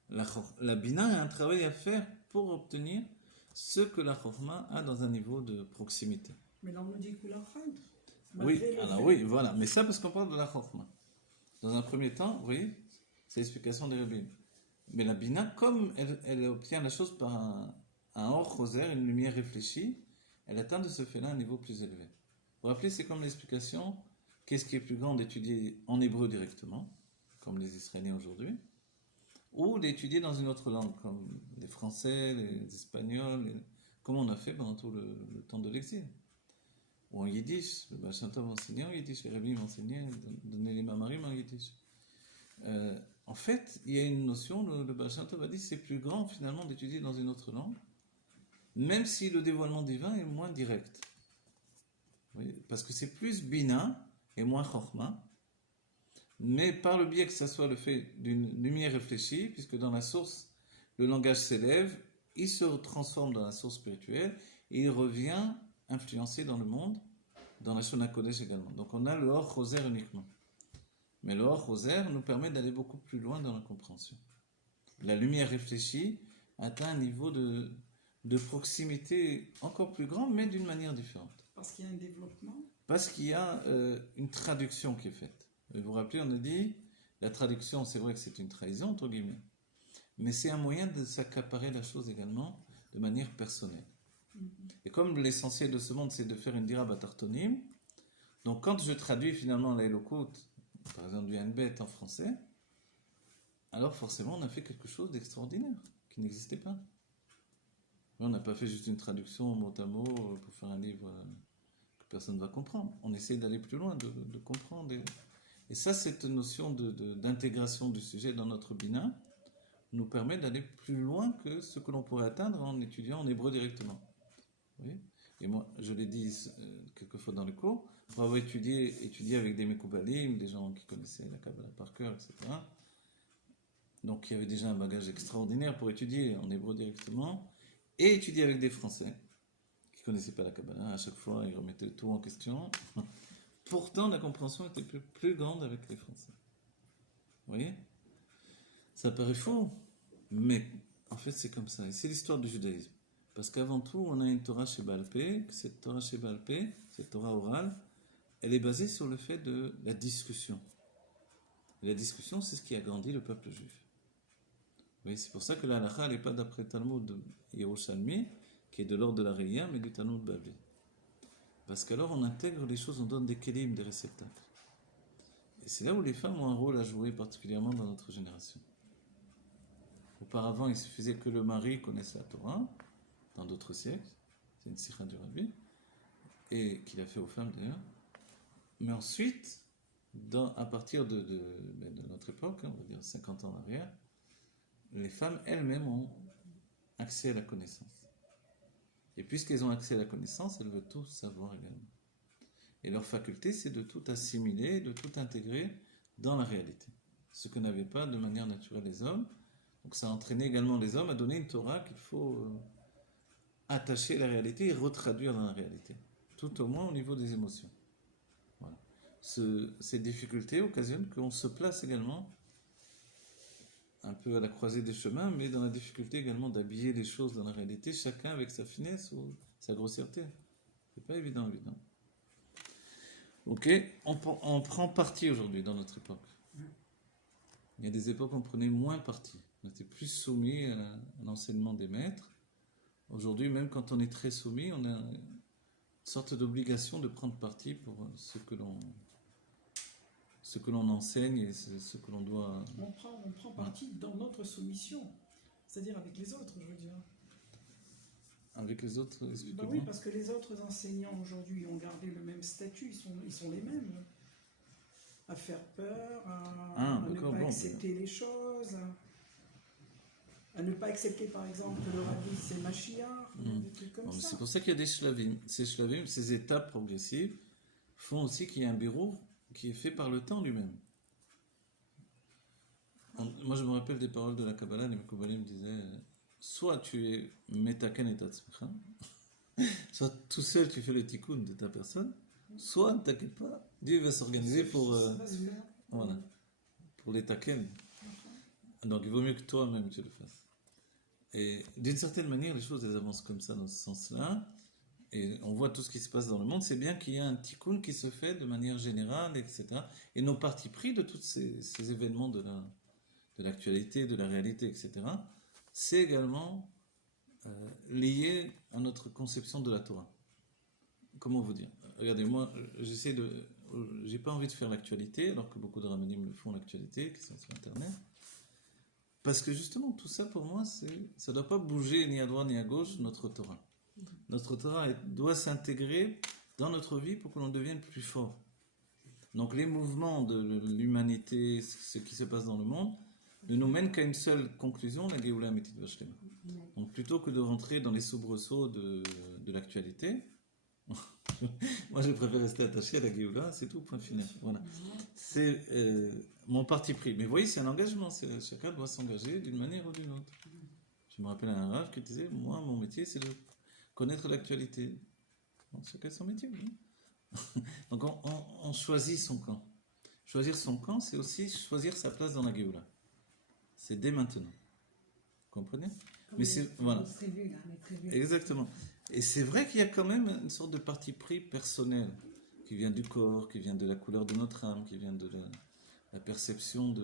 La Bina a un travail à faire pour obtenir ce que la Chorma a dans un niveau de proximité. Mais là, on nous dit que la Chad. Oui, alors oui, voilà. Mais ça, parce qu'on parle de la Chorma. Dans un premier temps, vous voyez, c'est l'explication des rabbins. Mais la Bina, comme elle obtient la chose par un or rosaire, une lumière réfléchie, elle atteint de ce fait-là un niveau plus élevé. Vous vous rappelez, c'est comme l'explication, qu'est-ce qui est plus grand d'étudier en hébreu directement, comme les Israéliens aujourd'hui, ou d'étudier dans une autre langue, comme les Français, les Espagnols, comme on a fait pendant tout le temps de l'exil. Ou en Yiddish, le Baal Shem Tov enseignait en Yiddish, les rabbins enseignaient, donnaient les mamarim en Yiddish. En fait, il y a une notion, le Baal Shem Tov a dit, c'est plus grand finalement d'étudier dans une autre langue, même si le dévoilement divin est moins direct. Oui, parce que c'est plus bina et moins chorma, mais par le biais que ça soit le fait d'une lumière réfléchie, puisque dans la source, le langage s'élève, il se transforme dans la source spirituelle, et il revient influencer dans le monde, dans la Shona Kodesh également. Donc on a le Or Rosaire uniquement. Mais le Or Rosaire nous permet d'aller beaucoup plus loin dans la compréhension. La lumière réfléchie atteint un niveau de proximité encore plus grand, mais d'une manière différente. Parce qu'il y a un développement. Parce qu'il y a une traduction qui est faite. Vous vous rappelez, on a dit, la traduction, c'est vrai que c'est une trahison, entre guillemets, mais c'est un moyen de s'accaparer la chose également de manière personnelle. Et comme l'essentiel de ce monde, c'est de faire une dira batartonim, donc quand je traduis finalement la Elokut, par exemple du Hanbet en français, alors forcément on a fait quelque chose d'extraordinaire, qui n'existait pas. On n'a pas fait juste une traduction mot à mot pour faire un livre que personne ne va comprendre. On essaie d'aller plus loin, de comprendre. Et ça, cette notion d'intégration du sujet dans notre bina nous permet d'aller plus loin que ce que l'on pourrait atteindre en étudiant en hébreu directement. Oui. Et moi, je l'ai dit quelquefois dans les cours, pour avoir étudié avec des Mekoubalim, des gens qui connaissaient la Kabbalah par cœur, etc. Donc il y avait déjà un bagage extraordinaire pour étudier en hébreu directement, et étudier avec des Français qui ne connaissaient pas la Kabbalah. À chaque fois, ils remettaient tout en question. Pourtant, la compréhension était plus grande avec les Français. Vous voyez? Ça paraît faux, mais en fait c'est comme ça. Et c'est l'histoire du judaïsme. Parce qu'avant tout, on a une Torah chez Baal Pé, que cette Torah chez Baal Pé, cette Torah orale, elle est basée sur le fait de la discussion. Et la discussion, c'est ce qui a grandi le peuple juif. Vous voyez, c'est pour ça que la halakha n'est pas d'après le Talmud de Yerushalmi, qui est de l'ordre de la Réya, mais du Talmud Bavli. Parce qu'alors on intègre les choses, on donne des kélim, des réceptacles. Et c'est là où les femmes ont un rôle à jouer, particulièrement dans notre génération. Auparavant, il suffisait que le mari connaisse la Torah, dans d'autres siècles, c'est une sikha du Rabbi, et qu'il a fait aux femmes d'ailleurs. Mais ensuite, à partir de notre époque, on va dire 50 ans en arrière, les femmes elles-mêmes ont accès à la connaissance. Et puisqu'elles ont accès à la connaissance, elles veulent tout savoir également. Et leur faculté, c'est de tout assimiler, de tout intégrer dans la réalité. Ce que n'avaient pas de manière naturelle les hommes. Donc ça a entraîné également les hommes à donner une Torah qu'il faut attacher à la réalité et retraduire dans la réalité. Tout au moins au niveau des émotions. Voilà. Ces difficultés occasionnent qu'on se place également un peu à la croisée des chemins, mais dans la difficulté également d'habiller les choses dans la réalité, chacun avec sa finesse ou sa grossièreté. C'est pas évident. Ok, on prend parti aujourd'hui dans notre époque. Il y a des époques où on prenait moins parti. On était plus soumis à l'enseignement des maîtres. Aujourd'hui, même quand on est très soumis, on a sorte d'obligation de prendre parti pour ce que l'on enseigne et ce que l'on doit... On prend parti dans notre soumission, c'est-à-dire avec les autres, je veux dire. Avec les autres, Bah expliquez-moi. oui, parce que les autres enseignants aujourd'hui ont gardé le même statut, ils sont les mêmes. À faire peur, à ne d'accord, pas bon, accepter les choses, à ne pas accepter par exemple que le rabbi c'est Mashiach, des trucs comme Bon, mais ça. c'est pour ça qu'il y a des shlavim. Ces shlavim, ces étapes progressives, font aussi qu'il y a un bureau qui est fait par le temps lui-même. Moi, je me rappelle des paroles de la Kabbalah, les Mekoubalim disaient soit tu es metaken et tatzmecha, soit tout seul tu fais le tikkun de ta personne, soit ne t'inquiète pas, Dieu va s'organiser pour, Ça va se faire. voilà, pour les taken. Donc il vaut mieux que toi-même tu le fasses. Et d'une certaine manière, les choses elles avancent comme ça dans ce sens-là. Et on voit tout ce qui se passe dans le monde, c'est bien qu'il y a un tikkun qui se fait de manière générale, etc. Et nos partis pris de tous ces événements de l'actualité, de la réalité, etc., c'est également lié à notre conception de la Torah. Comment vous dire? Regardez, moi, j'ai pas envie de faire l'actualité, alors que beaucoup de ramenim le font l'actualité, qui sont sur Internet. Parce que justement, tout ça pour moi, ça ne doit pas bouger ni à droite ni à gauche notre Torah. Notre Torah doit s'intégrer dans notre vie pour que l'on devienne plus fort. Donc les mouvements de l'humanité, ce qui se passe dans le monde, ne nous mènent qu'à une seule conclusion, la Géoula Ametit Vashlema. Donc plutôt que de rentrer dans les soubresauts de l'actualité, moi je préfère rester attaché à la Géoula, c'est tout, point final. Voilà. C'est mon parti pris. Mais vous voyez, c'est un engagement, chacun doit s'engager d'une manière ou d'une autre. Je me rappelle un rave qui disait, moi mon métier c'est de connaître l'actualité. Donc, chacun son métier, oui. Donc on choisit son camp. Choisir son camp, c'est aussi choisir sa place dans la Géoula. C'est dès maintenant. Vous comprenez? Mais c'est voilà. Exactement. Et c'est vrai qu'il y a quand même une sorte de parti pris personnel qui vient du corps, qui vient de la couleur de notre âme, qui vient de la perception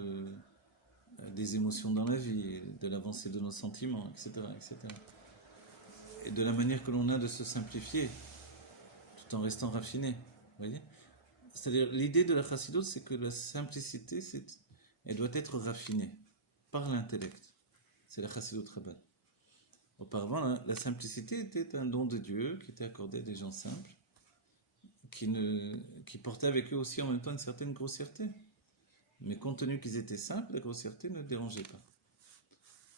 des émotions dans la vie, de l'avancée de nos sentiments, etc., etc. Et de la manière que l'on a de se simplifier tout en restant raffiné. Vous voyez? C'est-à-dire, l'idée de la chassidoute, c'est que la simplicité, elle doit être raffinée par l'intellect. C'est la chassidoute rabbin. Auparavant, la simplicité était un don de Dieu qui était accordé à des gens simples, qui portaient avec eux aussi en même temps une certaine grossièreté. Mais compte tenu qu'ils étaient simples, la grossièreté ne dérangeait pas.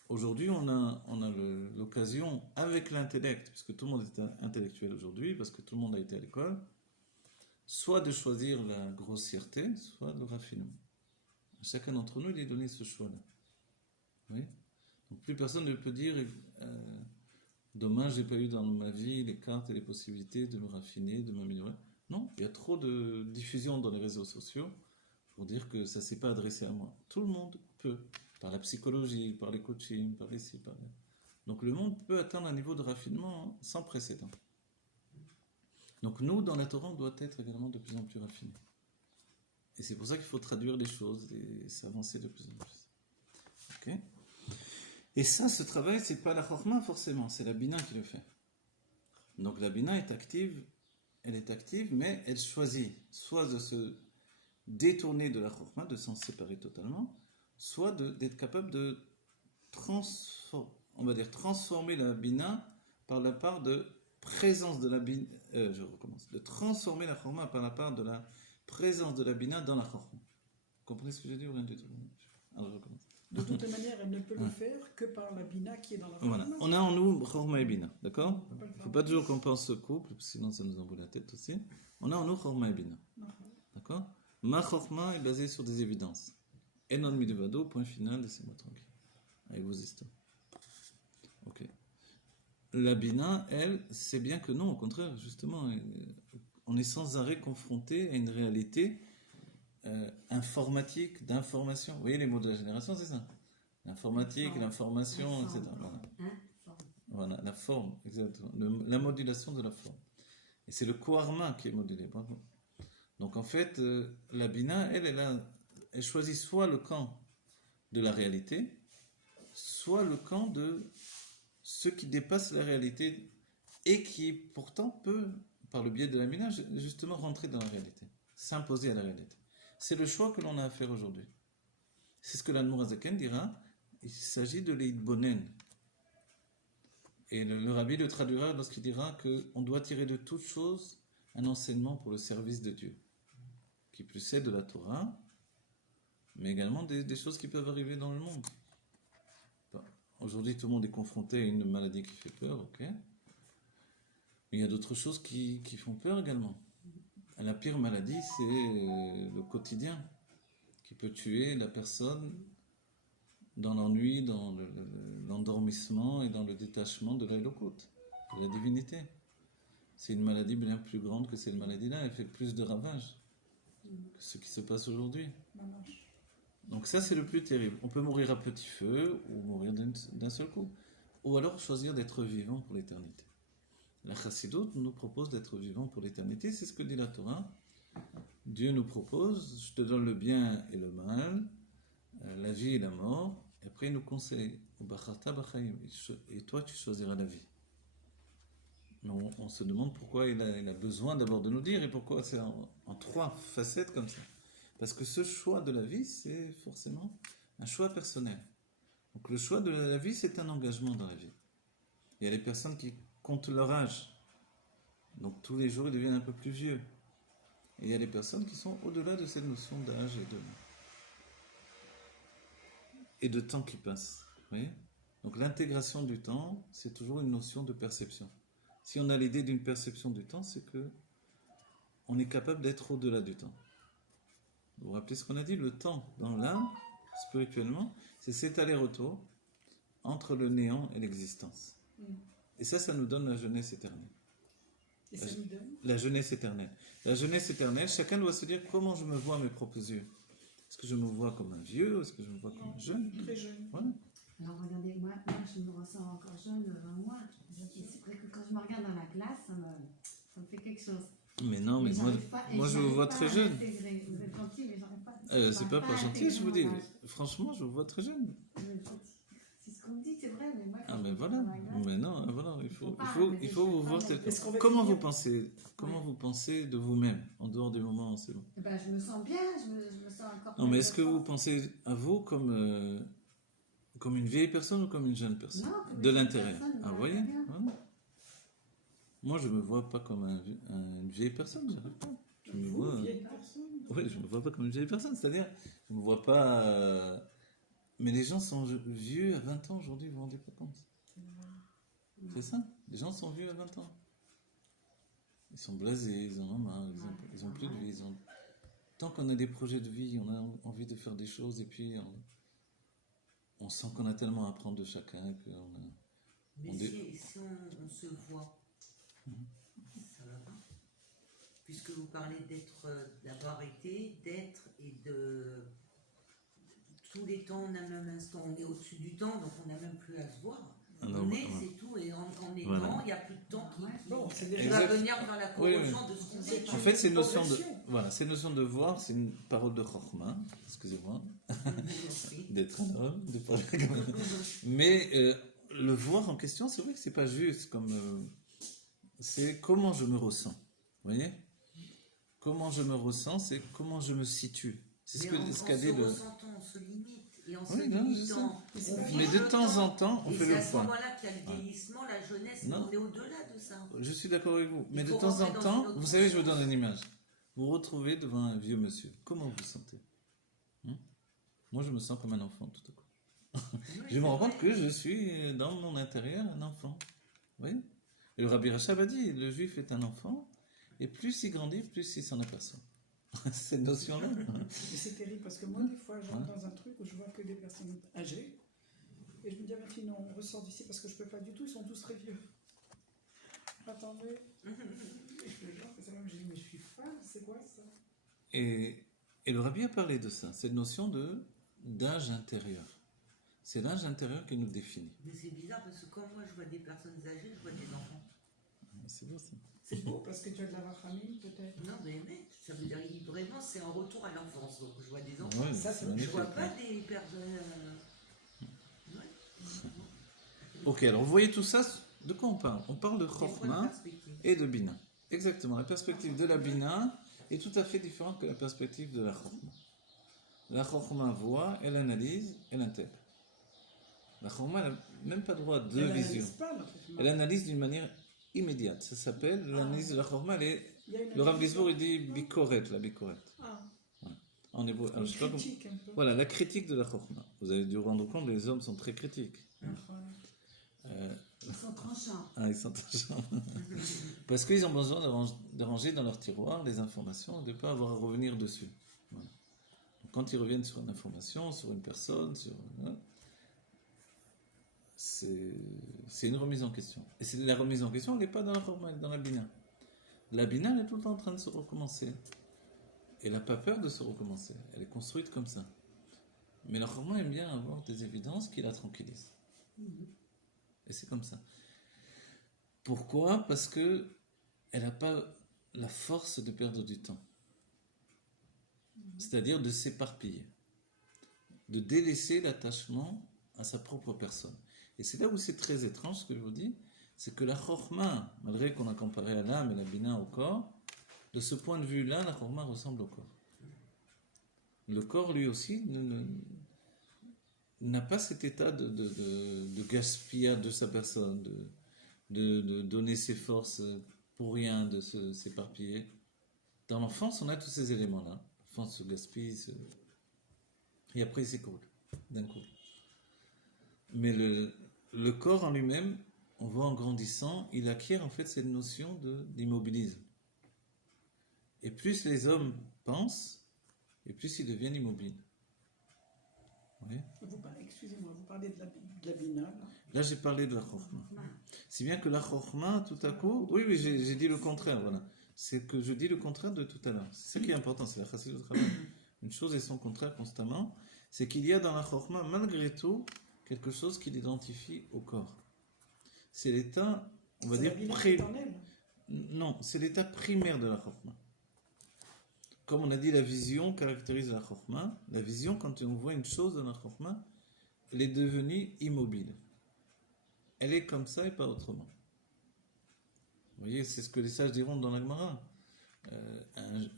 Aujourd'hui, on a l'occasion, avec l'intellect, puisque tout le monde est intellectuel aujourd'hui, parce que tout le monde a été à l'école, soit de choisir la grossièreté, soit le raffinement. Chacun d'entre nous, il est donné ce choix-là. Oui. Donc plus personne ne peut dire dommage, j'ai pas eu dans ma vie les cartes et les possibilités de me raffiner, de m'améliorer. Non, il y a trop de diffusion dans les réseaux sociaux pour dire que ça s'est pas adressé à moi. Tout le monde peut, par la psychologie, par les coachings, par les ci, par là. Donc le monde peut atteindre un niveau de raffinement sans précédent. Donc nous, dans la Torah, on doit être également de plus en plus raffinés. Et c'est pour ça qu'il faut traduire les choses et s'avancer de plus en plus. Ok? Et ça, ce travail, c'est pas la chorma forcément, c'est la bina qui le fait. Donc la bina est active, mais elle choisit soit de se détourner de la chorma, de s'en séparer totalement, soit d'être capable de transformer la bina par la part de présence de la bina. De transformer la chorma par la part de la présence de la bina dans la chorma. Vous comprenez ce que je dis ou rien du tout? Alors je recommence. De toute manière, elle ne peut le faire que par la bina qui est dans la Voilà. chorma. On a en nous chorma et bina, d'accord? Il ne faut pas toujours qu'on pense au couple, sinon ça nous envoie la tête aussi. On a en nous chorma et bina, d'accord? Ma chorma est basée sur des évidences. Enon midevado, point final, laissez-moi tranquille. Avec vos histoires. Ok. La bina, elle, c'est bien que non, au contraire, justement, on est sans arrêt confronté à une réalité informatique, d'information. Vous voyez les mots de la génération, c'est ça? L'informatique, l'information, etc. Voilà. Voilà, la forme, exactement. La modulation de la forme. Et c'est le koharma qui est modulé. Bravo. Donc en fait, la bina, elle choisit soit le camp de la réalité, soit le camp de ce qui dépasse la réalité et qui pourtant peut par le biais de la Mila, justement rentrer dans la réalité, s'imposer à la réalité. C'est le choix que l'on a à faire aujourd'hui. C'est ce que l'Admour Azaken dira, il s'agit de l'Eidbonen. Et le Rabbi le traduira lorsqu'il dira qu'on doit tirer de toute chose un enseignement pour le service de Dieu, qui plus est de la Torah, mais également des choses qui peuvent arriver dans le monde. Aujourd'hui, tout le monde est confronté à une maladie qui fait peur, ok. Mais il y a d'autres choses qui font peur également. La pire maladie, c'est le quotidien, qui peut tuer la personne dans l'ennui, dans l'endormissement et dans le détachement de l'Elokut, de la divinité. C'est une maladie bien plus grande que cette maladie-là, elle fait plus de ravages que ce qui se passe aujourd'hui. Donc ça, c'est le plus terrible. On peut mourir à petit feu ou mourir d'un seul coup. Ou alors choisir d'être vivant pour l'éternité. La Chassidoute nous propose d'être vivant pour l'éternité. C'est ce que dit la Torah. Dieu nous propose, je te donne le bien et le mal, la vie et la mort. Et après, il nous conseille, et toi, tu choisiras la vie. Mais on se demande pourquoi il a besoin d'abord de nous dire et pourquoi c'est en trois facettes comme ça. Parce que ce choix de la vie, c'est forcément un choix personnel. Donc le choix de la vie, c'est un engagement dans la vie. Il y a les personnes qui comptent leur âge. Donc tous les jours, ils deviennent un peu plus vieux. Et il y a les personnes qui sont au-delà de cette notion d'âge et de temps qui passe. Vous voyez ? Donc l'intégration du temps, c'est toujours une notion de perception. Si on a l'idée d'une perception du temps, c'est que on est capable d'être au-delà du temps. Vous vous rappelez ce qu'on a dit? Le temps dans l'âme, spirituellement, c'est cet aller-retour entre le néant et l'existence. Et ça nous donne la jeunesse éternelle. Et ça nous donne la jeunesse éternelle. La jeunesse éternelle, chacun doit se dire comment je me vois à mes propres yeux. Est-ce que je me vois comme un vieux? Est-ce que je me vois comme un jeune? Très jeune. Voilà. Alors regardez, moi je me ressens encore jeune devant moi. Et c'est vrai que quand je me regarde dans la glace, ça me fait quelque chose. Mais non, mais moi je vous vois très jeune. Vous êtes gentil, mais j'arrive pas. C'est pas gentil, je vous dis. Franchement, je vous vois très jeune. C'est ce qu'on me dit, c'est vrai, mais moi. Ah, mais voilà. Mais non, voilà. Il faut vous voir tel que. Comment vous pensez de vous-même en dehors des moments où c'est bon? Eh ben, je me sens bien, je me sens encore. Non, mais est-ce que vous pensez à vous comme une vieille personne ou comme une jeune personne? Non, de l'intérieur. Ah, vous voyez? bien. Voilà. Moi, je me vois pas comme une vieille personne, j'arrive pas. Je me vois. Vieille personne. Oui, je me vois pas comme une vieille personne, c'est-à-dire, je me vois pas. Mais les gens sont vieux à 20 ans aujourd'hui, vous vous rendez pas compte? C'est ça? Les gens sont vieux à 20 ans. Ils sont blasés, ils en ont marre, ils ont plus de vie. Tant qu'on a des projets de vie, on a envie de faire des choses et puis on sent qu'on a tellement à apprendre de chacun qu'on a. Mais si on se voit, ça va pas. Puisque vous parlez d'avoir été, d'être et de. Tous les temps, on a le même instant, on est au-dessus du temps, donc on n'a même plus à se voir. On est, c'est tout, et en étant, Voilà. il n'y a plus de temps qui déjà va venir dans la corrosion de ce qu'on sait. En fait, ces notions de voir, c'est une parole de Chokhmah, excusez-moi, d'être un homme, de parler comme un... Mais le voir en question, c'est vrai que c'est pas juste comme... c'est comment je me ressens, vous voyez? Comment je me ressens, c'est comment je me situe. C'est ce qu'a dit le... On se limite, et en se Oui, non, limitant, mais de temps en temps, on fait le point. C'est à ce point. moment-là qu'il y a le vieillissement, la jeunesse, Non. on est au-delà de ça. Je suis d'accord avec vous. Mais Il de faut temps en rentrer dans temps, une autre vous savez, je vous conscience. donne une image. Vous vous retrouvez devant un vieux monsieur. Comment vous vous sentez? Moi, je me sens comme un enfant tout à coup. Je me rends compte que je suis dans mon intérieur un enfant. Vous voyez? Et le Rabbi Rachab a dit, le juif est un enfant, et plus il grandit, plus il s'en aperçoit. Cette notion-là. Mais c'est terrible parce que moi, des fois, j'entre dans un truc où je vois que des personnes âgées et je me dis, ah, ma fille, non, on ressort d'ici parce que je peux pas du tout, ils sont tous très vieux. Attendez. Et je me genre, c'est même, je dis, mais je suis femme, c'est quoi ça? Et le Rabbi a parlé de ça, cette notion d'âge intérieur. C'est l'âge intérieur qui nous définit. Mais c'est bizarre parce que quand moi je vois des personnes âgées, je vois des enfants. C'est beau ça. C'est beau parce que tu as de la rachamim, peut-être. Non, mais ça veut dire vraiment c'est un retour à l'enfance. Donc je vois des enfants. Ouais, Ça, c'est c'est- magnifique. Je vois pas des personnes. Ok, alors vous voyez tout ça, de quoi on parle? On parle de Chokhmah et de Bina. Exactement, la perspective de la Bina est tout à fait différente que la perspective de la Chokhmah. La Chokhmah voit, elle analyse, elle intègre. La Chokhmah n'a même pas droit de Elle vision. n'analyse pas, la Chokhmah. Elle analyse d'une manière immédiate. Ça s'appelle l'analyse de la Chokhmah. Il y a une Le Rav intuition. Gizbour, il dit bikoret, la bikoret. Ah, En hébreu. Alors, une je sais pas comment- critique un peu. Voilà, la critique de la Chokhmah. Vous avez dû vous rendre compte, les hommes sont très critiques. Ils sont tranchants. Ils sont touchants. Parce qu'ils ont besoin de ranger dans leur tiroir les informations et de ne pas avoir à revenir dessus. Voilà. Donc, quand ils reviennent sur une information, sur une personne, c'est une remise en question. Et la remise en question, elle n'est pas dans la Chokhmah, elle est dans la Bina. La Bina, elle est tout le temps en train de se recommencer. Elle n'a pas peur de se recommencer. Elle est construite comme ça. Mais la Chokhmah aime bien avoir des évidences qui la tranquillisent. Et c'est comme ça. Pourquoi? Parce que elle n'a pas la force de perdre du temps. C'est-à-dire de s'éparpiller. De délaisser l'attachement à sa propre personne. Et c'est là où c'est très étrange ce que je vous dis, c'est que la Chokhmah, malgré qu'on a comparé à l'âme et la Bina au corps, de ce point de vue-là, la Chokhmah ressemble au corps. Le corps, lui aussi, n'a pas cet état de gaspillage de sa personne, de donner ses forces pour rien, de s'éparpiller. Dans l'enfance, on a tous ces éléments-là. L'enfance se gaspille, et après il s'écoule, d'un coup. Mais le corps en lui-même, on voit en grandissant, il acquiert en fait cette notion d'immobilisme. Et plus les hommes pensent, et plus ils deviennent immobiles. Oui. Excusez-moi, vous parlez de la Bina, là. Là, j'ai parlé de la Chokhmah. Si bien que la Chokhmah, tout à coup... Oui, j'ai dit le contraire, voilà. C'est que je dis le contraire de tout à l'heure. C'est ça qui est important, c'est la Chassidut Rabbah. Une chose et son contraire constamment, c'est qu'il y a dans la Chokhmah, malgré tout, quelque chose qui l'identifie au corps. C'est l'état, on va C'est dire... la Bina qui est en elle. Non, c'est l'état primaire de la Chokhmah. Comme on a dit, la vision caractérise la Chokhmah. La vision, quand on voit une chose dans la Chokhmah, elle est devenue immobile. Elle est comme ça et pas autrement. Vous voyez, c'est ce que les sages diront dans la Gemara.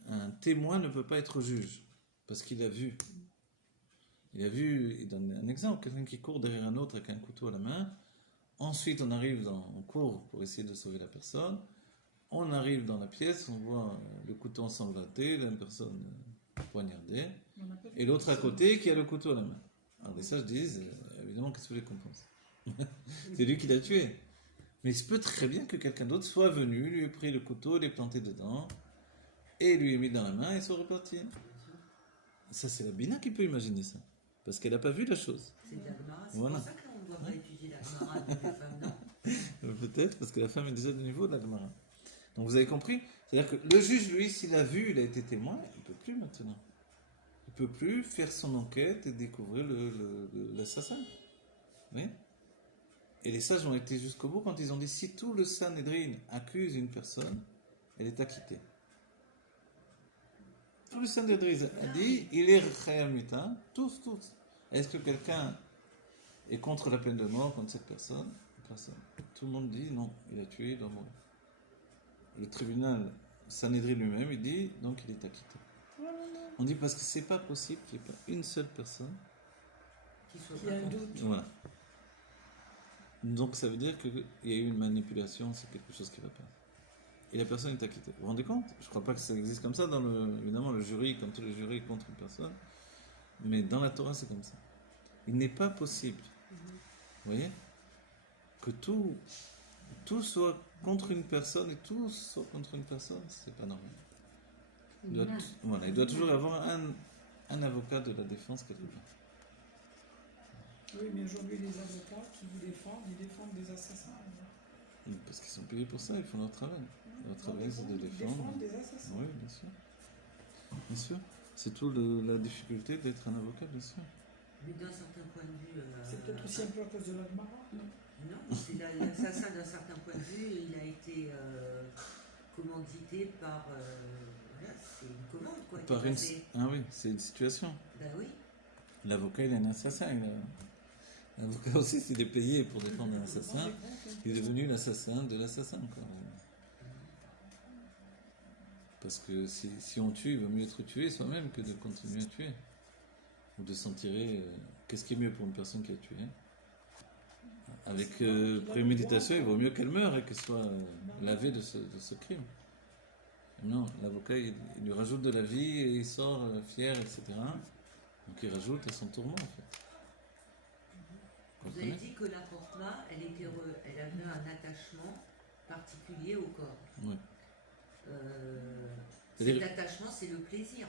Un témoin ne peut pas être juge, parce qu'il a vu. Il a vu, il donne un exemple, quelqu'un qui court derrière un autre avec un couteau à la main. Ensuite, on court pour essayer de sauver la personne. On arrive dans la pièce, on voit le couteau ensanglanté, la personne poignardée, et l'autre à côté qui a le couteau à la main. Alors les sages disent, évidemment, qu'est-ce que vous voulez qu'on pense? C'est lui qui l'a tué. Mais il se peut très bien que quelqu'un d'autre soit venu, lui ait pris le couteau, l'ait planté dedans, et lui ait mis dans la main et soit reparti. Ça, c'est la Bina qui peut imaginer ça, parce qu'elle n'a pas vu la chose. C'est de la Gemara, c'est Voilà. pour ça qu'on ne doit pas étudier la Gemara avec les femmes, non? Peut-être, parce que la femme est déjà du niveau de la Gemara. Donc vous avez compris? C'est-à-dire que le juge, lui, s'il a vu, il a été témoin, il ne peut plus maintenant. Il ne peut plus faire son enquête et découvrir l'assassin. Oui? Et les sages ont été jusqu'au bout quand ils ont dit, si tout le Sanhedrin accuse une personne, elle est acquittée. Tout le Sanhedrin a dit, il est Chayal Mita, tous. Est-ce que quelqu'un est contre la peine de mort, contre cette personne? Personne. Tout le monde dit, non, il a tué, il doit mourir. Le tribunal Sanhedrin lui-même, il dit, donc il est acquitté. On dit parce que c'est pas possible qu'il n'y ait pas une seule personne Qui Il y a un doute. Voilà. Donc ça veut dire qu'il y a eu une manipulation, c'est quelque chose qui ne va pas. Et la personne est acquittée. Vous vous rendez compte? Je ne crois pas que ça existe comme ça évidemment le jury, comme tous les jurys contre une personne. Mais dans la Torah, c'est comme ça. Il n'est pas possible, vous voyez, que tout soit contre une personne et tout soit contre une personne, c'est pas normal. Il doit toujours y avoir un avocat de la défense quelque part. Oui, mais aujourd'hui, les avocats qui vous défendent, ils défendent des assassins. Parce qu'ils sont payés pour ça, ils font leur travail. Leur travail, c'est de Ils défendre. défendent des assassins. Oui, bien sûr. Bien sûr. C'est tout la difficulté d'être un avocat, bien sûr. Mais d'un certain point de vue. C'est peut-être aussi un peu à cause de la Gemara. Non, c'est l'assassin d'un certain point de vue, il a été commandité par. Voilà, c'est une commande, quoi. Ah oui, c'est une situation. Ben oui. L'avocat, il est un assassin. L'avocat aussi, s'il est payé pour défendre un assassin, il est devenu l'assassin de l'assassin. Parce que si on tue, il vaut mieux être tué soi-même que de continuer à tuer. Ou de s'en tirer. Qu'est-ce qui est mieux pour une personne qui a tué? Avec préméditation, il vaut mieux qu'elle meure et qu'elle soit lavée de ce crime. Non, l'avocat, il lui rajoute de la vie et il sort fier, etc. Donc il rajoute à son tourment, en fait. Vous avez dit que la Chorma, elle avait un attachement particulier au corps. Oui. Cet attachement, c'est le plaisir.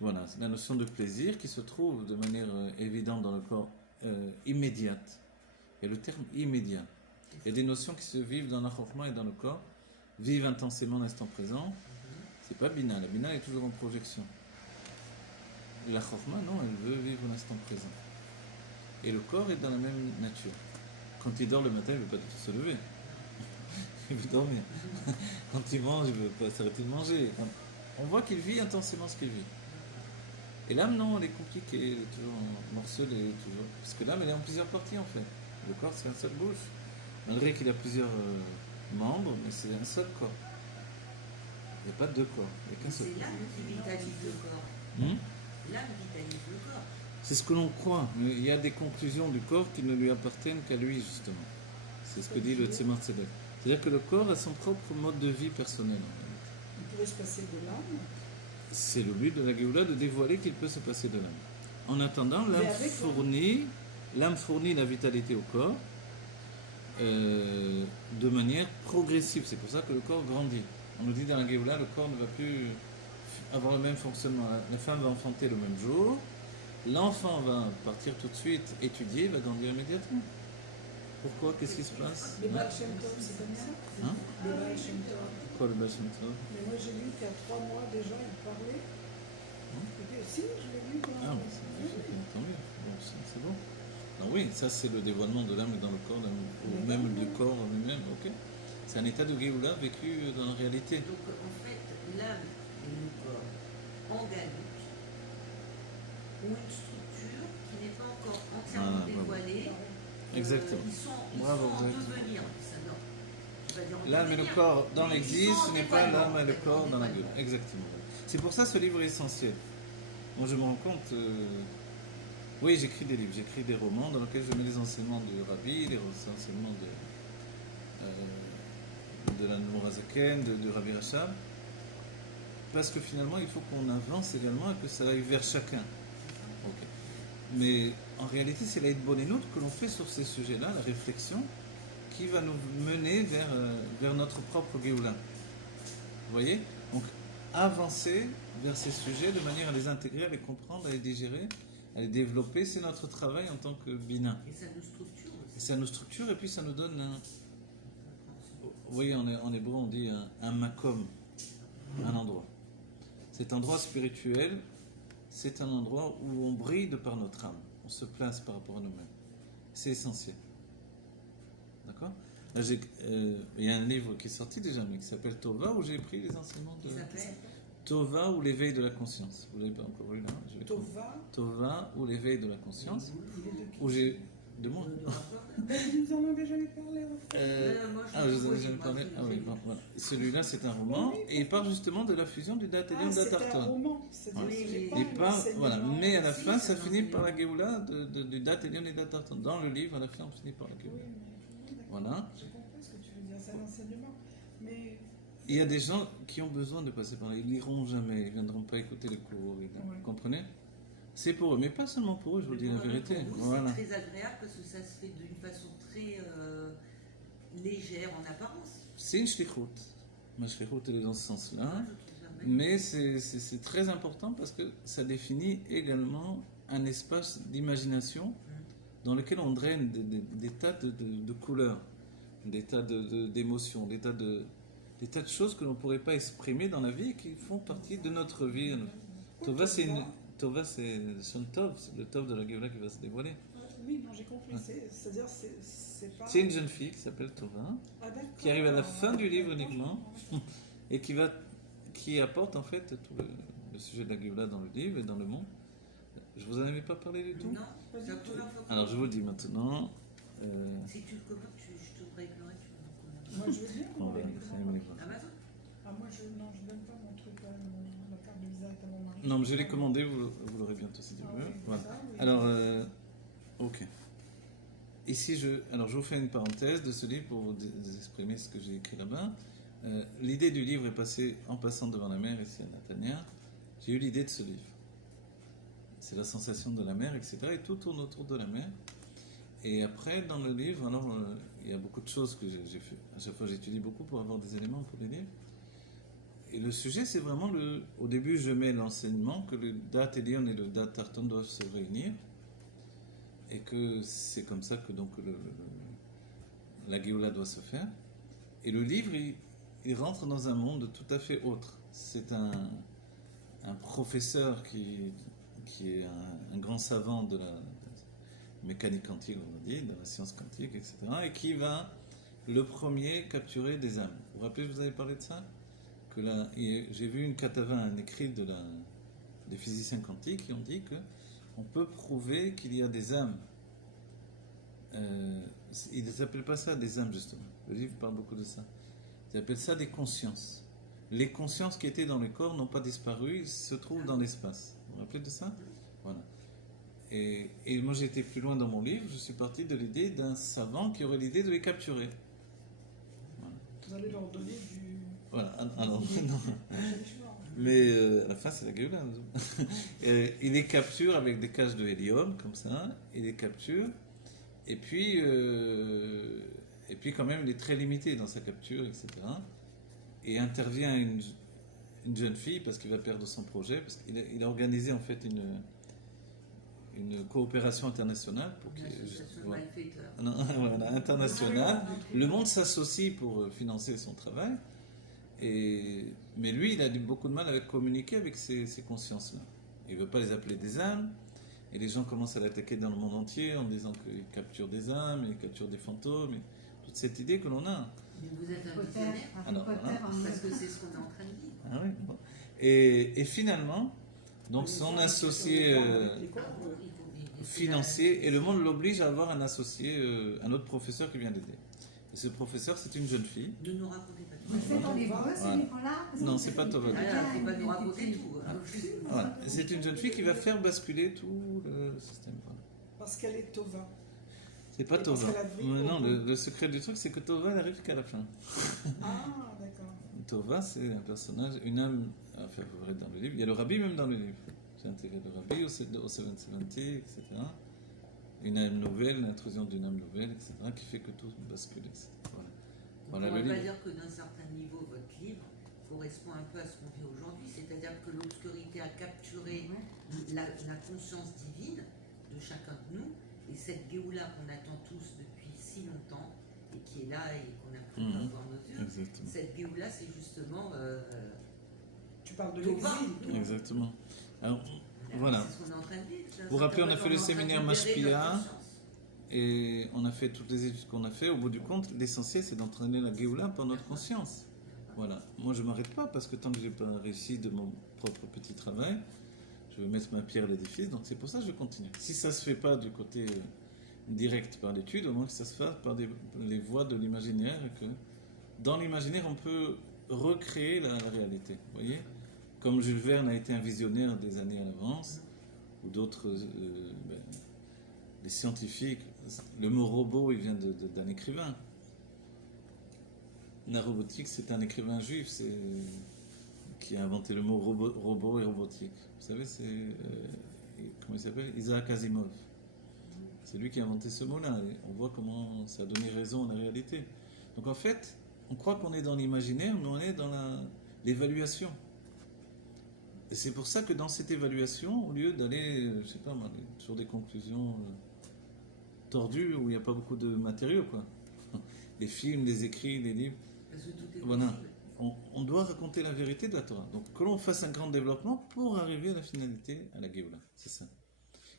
Voilà, c'est la notion de plaisir qui se trouve de manière évidente dans le corps immédiate. Et le terme immédiat. Il y a des notions qui se vivent dans la Chorma et dans le corps, vivent intensément l'instant présent. C'est pas Bina. La Bina est toujours en projection. La Chorma, non, elle veut vivre l'instant présent. Et le corps est dans la même nature. Quand il dort le matin, il ne veut pas du tout se lever. Il veut dormir. Quand il mange, il ne veut pas s'arrêter de manger. On voit qu'il vit intensément ce qu'il vit. Et l'âme, non, elle est compliquée, elle est toujours morcelée, toujours. Parce que l'âme, elle est en plusieurs parties, en fait. Le corps, c'est un seul bouche. Malgré qu'il a plusieurs membres, mais c'est un seul corps. Il n'y a pas deux corps, il n'y a qu'un seul C'est corps. l'âme qui vitalise le corps. L'âme vitalise le corps. C'est ce que l'on croit, mais il y a des conclusions du corps qui ne lui appartiennent qu'à lui, justement. C'est ce que dit le Tzemar Tzedek. C'est-à-dire que le corps a son propre mode de vie personnel. Il pourrait se passer de l'âme. C'est le but de la Géoula de dévoiler qu'il peut se passer de l'âme. En attendant, l'âme fournit la vitalité au corps de manière progressive. C'est pour ça que le corps grandit. On nous dit dans la Géoula, le corps ne va plus avoir le même fonctionnement. La femme va enfanter le même jour. L'enfant va partir tout de suite étudier, il va grandir immédiatement. Pourquoi? Qu'est-ce qui se passe? Le Baal Shem Tov, c'est comme ça. Hein? Le Baal Shem Tov. Quoi le Baal Shem Tov? Mais moi j'ai lu qu'à 3 mois déjà il parlait. Si, je l'ai lu. Ah, mais tant mieux. Bon, c'est bon. Non, oui, ça c'est le dévoilement de l'âme dans le corps, ou même du corps en lui-même. Ok. C'est un état de Géoula vécu dans la réalité. Donc en fait, l'âme et le corps en Galoute ont une structure qui n'est pas encore entièrement dévoilée. Exactement. Ils sont Bravo, en vous êtes- devenir. L'âme et le corps dans Mais ils l'exil, sont en ce n'est pas dévoilement, l'âme et le en corps dans la dévoilement. Géoula. Exactement. C'est pour ça ce livre est essentiel. Moi je me rends compte. Oui, j'écris des livres, j'écris des romans dans lesquels je mets les enseignements du Rabbi, les enseignements de la Nourazaken, de Rabbi Rachab. Parce que finalement, il faut qu'on avance également et que ça aille vers chacun. Ok. Mais en réalité, c'est l'aide bonne et nôtre que l'on fait sur ces sujets-là, la réflexion, qui va nous mener vers notre propre Géoula. Vous voyez? Donc, avancer vers ces sujets de manière à les intégrer, à les comprendre, à les digérer, à les développer, c'est notre travail en tant que Bina. Et ça nous structure Et aussi. ça nous structure et puis ça nous donne un... Vous voyez, en hébreu, on dit un makom, un endroit. Cet endroit spirituel, c'est un endroit où on brille de par notre âme. On se place par rapport à nous-mêmes. C'est essentiel. D'accord? Là, il y a un livre qui est sorti déjà, mais qui s'appelle Tova, où j'ai pris les enseignements de... Qui s'appelle Tova ou l'éveil de la conscience. Vous l'avez pas encore lu là? Je vais Tova, Tova ou l'éveil de la conscience. il est de qui? Où j'ai... De moi? Vous en avez jamais parlé en fait. Moi, Ah, je vous en ai oui, jamais moi, parlé. je- Ah oui, bon, voilà. Celui-là, c'est un roman, et il parle justement de la fusion du Dat et Ah, du c'est un Datarton. roman. C'est-à-dire Voilà. que c'est Il pas Il un parle, voilà. enseignement. Mais à la Si, fin, c'est ça un finit par la enseignement. Géoula du Dat et du Datarton. Dans le livre, à la fin, on finit par la Oui, Géoula. mais Voilà. j'ai compris ce que tu veux dire, c'est un enseignement. Mais Il y a des gens qui ont besoin de passer par là. Ils n'iront jamais, ils ne viendront pas écouter les cours. Vous Ouais. comprenez? C'est pour eux, mais pas seulement pour eux, je vous dis la vérité. Pour vous, Voilà. c'est très agréable parce que ça se fait d'une façon très légère en apparence. C'est une shlichut. Ma shlichut, elle est dans ce sens-là. Moi, je trouve ça magnifique. Mais c'est très important parce que ça définit également un espace d'imagination dans lequel on draine des tas de couleurs, des tas d'émotions, des tas de choses que l'on ne pourrait pas exprimer dans la vie et qui font partie de notre vie. Tova, c'est son Tov, c'est le Tov de la Géoula qui va se dévoiler. oui, non, j'ai compris. C'est-à-dire, c'est pas. C'est une jeune fille qui s'appelle Tova, Ah, d'accord. qui arrive à la fin du livre uniquement et qui apporte en fait tout le sujet de la Géoula dans le livre et dans le monde. Je vous en avais pas parlé du tout? Non, c'est la première fois que- Alors je vous le dis maintenant. Si tu le commandes, je te ferai éclairer, tu me le commandes. Moi, je veux bien. On va mais- créer un livre. Amazon. Ah, moi, non, je donne pas mon truc, ma carte de visite à mon mari. Non, mais je l'ai commandé, vous l'aurez bientôt si Dieu Ah veut. oui, Voilà. ça, oui. Alors, ok. Ici, alors, je vous fais une parenthèse de ce livre pour vous exprimer ce que j'ai écrit là-bas. L'idée du livre est passée en passant devant la mer ici à Natania. J'ai eu l'idée de ce livre. C'est la sensation de la mer, etc. Et tout tourne autour de la mer. Et après, dans le livre, alors, il y a beaucoup de choses que j'ai fait. À chaque fois, j'étudie beaucoup pour avoir des éléments pour les livres. Et le sujet, c'est vraiment au début, je mets l'enseignement que le Dat Elion et le Dat Tarton doivent se réunir. Et que c'est comme ça que donc la Géoula doit se faire. Et le livre, il rentre dans un monde tout à fait autre. C'est un professeur qui est un grand savant de la mécanique quantique, on va dire, de la science quantique, etc. Et qui va le premier capturer des âmes. Vous vous rappelez, je vous avais parlé de ça? J'ai vu une katava, un écrit des physiciens quantiques qui ont dit qu'on peut prouver qu'il y a des âmes. Ils n'appellent pas ça des âmes, justement. Le livre parle beaucoup de ça. Ils appellent ça des consciences. Les consciences qui étaient dans le corps n'ont pas disparu, ils se trouvent dans l'espace. Vous vous rappelez de ça? Voilà. Et moi, j'ai été plus loin dans mon livre, je suis parti de l'idée d'un savant qui aurait l'idée de les capturer. Voilà. Vous allez leur donner du... Voilà, alors, non. J'ai le choix. Mais à la fin, c'est la Géoula. Il les capture avec des cages de hélium, comme ça. Il les capture. Et puis quand même, il est très limité dans sa capture, etc. Et intervient une jeune fille, parce qu'il va perdre son projet, parce qu'il a organisé en fait une coopération internationale. Pour Une association de voilà. malfaiteurs. Voilà, internationale. Le monde s'associe pour financer son travail. Mais lui, il a beaucoup de mal à communiquer avec ces consciences-là. Il ne veut pas les appeler des âmes. Et les gens commencent à l'attaquer dans le monde entier en disant qu'il capture des âmes, il capture des fantômes. Et toute cette idée que l'on a. Mais vous êtes un Potter, visionnaire, Harry Potter en parce que c'est ce qu'on est en train de dire. Ah oui, bon. Et finalement, donc son associé financier, et le monde l'oblige à avoir un associé, un autre professeur qui vient l'aider. Et ce professeur, c'est une jeune fille. Ne nous racontez pas tout. Vous faites en hébreu ce Voilà. livre-là? Non, c'est pas Tova. Ah, là, il faut pas nous raconter tout. Voilà. C'est une jeune fille qui va faire basculer tout le système. Voilà. Parce qu'elle est Tova. C'est pas Et parce Tova. qu'elle a vu Non, beaucoup. le secret du truc, c'est que Tova, elle arrive qu'à la fin. Ah, d'accord. Tova, c'est un personnage, une âme, enfin, vous verrez dans le livre. Il y a le rabbi même dans le livre. J'ai intégré le rabbi au 770, etc. Une âme nouvelle, l'intrusion d'une âme nouvelle, etc., qui fait que tout bascule, etc. Voilà. Voilà on le ne va pas livre. dire que d'un certain niveau, votre livre correspond un peu à ce qu'on vit aujourd'hui, c'est-à-dire que l'obscurité a capturé la conscience divine de chacun de nous, et cette Géoula qu'on attend tous depuis si longtemps, et qui est là et qu'on a pu voir nos yeux, Exactement. cette Géoula, c'est justement Tu parles de Tova. l'exil. Exactement. Alors, voilà. C'est ce qu'on est en train de dire. Vous vous rappelez, on a fait le séminaire Mashpia, Mashpia. et on a fait toutes les études qu'on a fait. Au bout du compte, l'essentiel, c'est d'entraîner la Géoula par notre conscience. Voilà. Moi, je ne m'arrête pas, parce que tant que je n'ai pas réussi de mon propre petit travail, je veux mettre ma pierre à l'édifice, donc c'est pour ça que je continue. Si ça ne se fait pas du côté direct par l'étude, au moins que ça se fasse par les voies de l'imaginaire, et que dans l'imaginaire, on peut recréer la réalité. Vous voyez? Comme Jules Verne a été un visionnaire des années à l'avance, ou d'autres, les scientifiques, le mot robot, il vient d'un écrivain. La robotique, c'est un écrivain juif qui a inventé le mot robot et robotique. Vous savez, c'est comment il s'appelle? Isaac Asimov. C'est lui qui a inventé ce mot-là. Et on voit comment ça a donné raison à la réalité. Donc en fait, on croit qu'on est dans l'imaginaire, mais on est dans l'évaluation. Et c'est pour ça que dans cette évaluation, au lieu d'aller, je sais pas, sur des conclusions tordues où il n'y a pas beaucoup de matériaux, quoi. Les films, les écrits, les livres. Parce que tout est Voilà. possible. On doit raconter la vérité de la Torah. Donc que l'on fasse un grand développement pour arriver à la finalité, à la Géoula. C'est ça.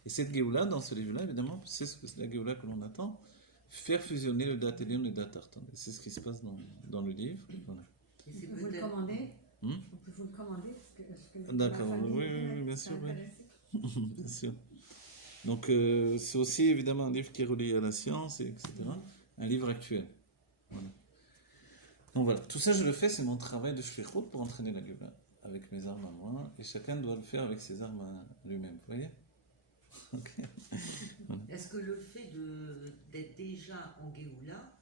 Et cette Géoula, dans ce livre-là, évidemment, c'est la Géoula que l'on attend. Faire fusionner le Dat Elion et le Dat Tarton. Et c'est ce qui se passe dans le livre. Voilà. Et c'est Vous le peut-être- commandez? Hmm? Vous le commandez? D'accord, oui, bien sûr, oui. Bien sûr. Donc, c'est aussi évidemment un livre qui est relié à la science, etc. Un livre actuel. Voilà. Donc voilà, tout ça je le fais, c'est mon travail de shlichut pour entraîner la Géoula, avec mes armes à moi, et chacun doit le faire avec ses armes à lui-même, vous voyez? Ok. Est-ce que le fait d'être déjà en Géoula,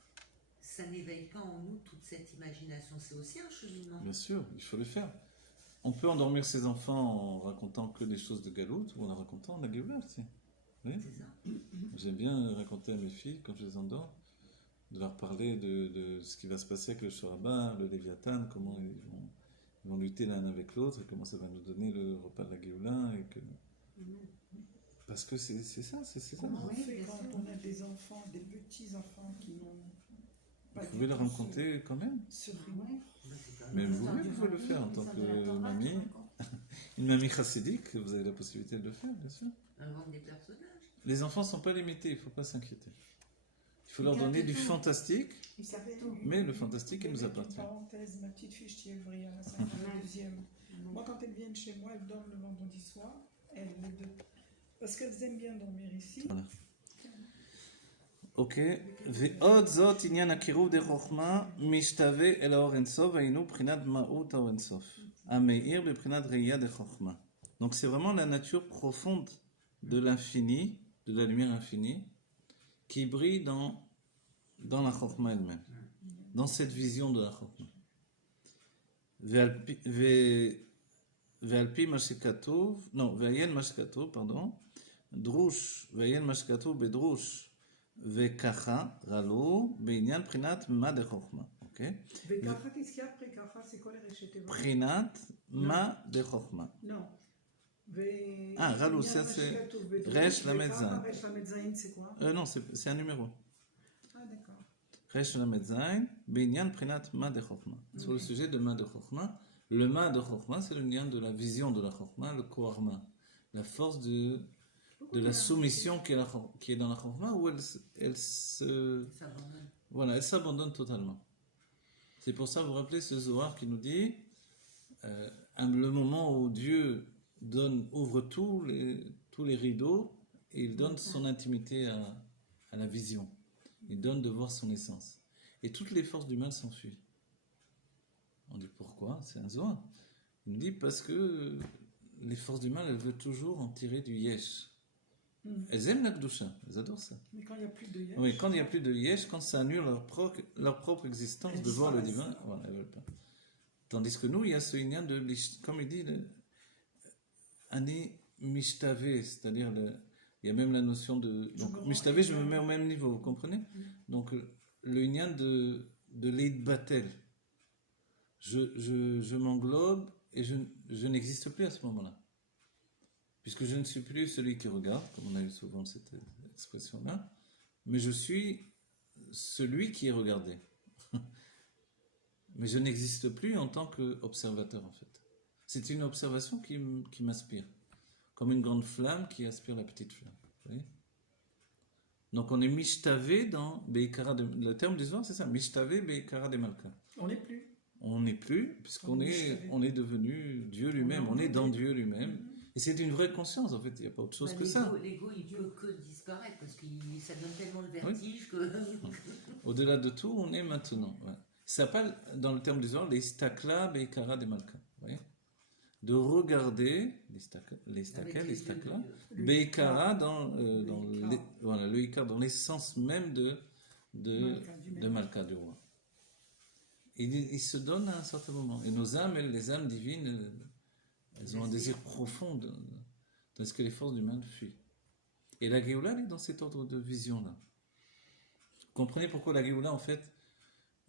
ça n'éveille pas en nous toute cette imagination? C'est aussi un cheminement. Bien sûr, il faut le faire. On peut endormir ses enfants en racontant que des choses de Galout ou en racontant la Géoula aussi. Oui. C'est ça. J'aime bien raconter à mes filles, quand je les endors, de leur parler de ce qui va se passer avec le Shoraba, le Léviathan, comment ils vont lutter l'un avec l'autre, et comment ça va nous donner le repas de la Géoula. Parce que c'est ça, c'est ça. Comment on Oui, fait bien quand sûr. on a des enfants, des petits-enfants qui n'ont pas Vous du pouvez leur tout raconter quand même. ce Ouais. rythme. Bah, c'est quand Mais même- vous pouvez le faire en tant que mamie. Une mamie chassidique, vous avez la possibilité de le faire, bien sûr. Invente des personnages. Les enfants ne sont pas limités, il ne faut pas s'inquiéter. Il faut Ils leur donner captent du tout. fantastique, Vous savez, mais le fantastique, il nous avec une appartient. parenthèse, ma petite fille Ch'tievria, la 52e. Moi, quand elles viennent chez moi, elles dorment le vendredi soir. Elles, les deux. Parce qu'elles aiment bien dormir ici. Voilà. Ok. ועוד זאת עניין הקירוב דרך חוכמה משתווה אל האור אינסוף היינו בחינת מהות האור אינסוף המאיר בבחינת ראייה דרך חוכמה. Donc c'est vraiment la nature profonde de l'infini, de la lumière infinie, qui brille dans la chokma elle-même, dans cette vision de la chokma. ועל פי מה שכתוב, ועיין מה שכתוב, פרדון, דרוש, ועיין מה שכתוב בדרוש, וככה רלו בעניין בחינת מה דחוכמה, אוקיי? וככה, qu'est-ce qu'il y a après ככה? C'est quoi les rachetez? בחינת מה דחוכמה. Non. רלו, ça c'est רש למד זין. רש למד זין, c'est quoi? Non, c'est un numéro. Ah, d'accord. רש למד זין, בעניין בחינת מה דחוכמה. Sur le sujet de מה דחוכמה, le מה דחוכמה, c'est le lien de la vision de la chokma, le koharma, la force de la soumission qui est dans la chokma, où elle s'abandonne totalement. C'est pour ça, vous vous rappelez ce Zohar qui nous dit le moment où Dieu ouvre tous les rideaux et il donne son intimité à la vision. Il donne de voir son essence. Et toutes les forces du mal s'enfuient. On dit pourquoi? C'est un Zohar. Il nous dit parce que les forces du mal, elles veulent toujours en tirer du yesh. Elles aiment la Kedusha, elles adorent ça. Mais quand il n'y a plus de yesh. Oui, quand il n'y a plus de yesh, quand ça annule leur propre existence Elles de voir le disparaissent. divin, voilà, elles veulent pas. Tandis que nous, il y a ce lien de, comme il dit, Ani Mishtave, c'est-à-dire, il y a même la notion de. Donc, Mishtave, je me mets au même niveau, vous comprenez? Donc, le lien de l'Eid Batel. Je m'englobe et je n'existe plus à ce moment-là. Puisque je ne suis plus celui qui regarde, comme on a eu souvent cette expression-là, mais je suis celui qui est regardé. Mais je n'existe plus en tant qu'observateur, en fait. C'est une observation qui m'inspire, comme une grande flamme qui aspire la petite flamme. Vous voyez? Donc on est mishtavé dans Beikara le terme du Zohar, c'est ça, mishtavé Beikara de Malka. On n'est plus. On n'est plus, puisqu'on est devenu Dieu lui-même, on est dans Dieu lui-même. Et c'est une vraie conscience, en fait, il n'y a pas autre chose que ça. L'ego, il peut que disparaître parce que ça donne tellement le vertige que. Au-delà de tout, on est maintenant. Ouais. Ça s'appelle, dans le terme du Zohar, les stakla beikara de malka. Vous voyez? De regarder, les stakla, beikara dans le ikar, dans l'essence même de malka, du roi. Et il se donne à un certain moment. Et nos âmes, les âmes divines, elles ont un désir profond de ce que les forces du mal fuient. Et la Géoula, elle est dans cet ordre de vision-là. Comprenez pourquoi la Géoula, en fait,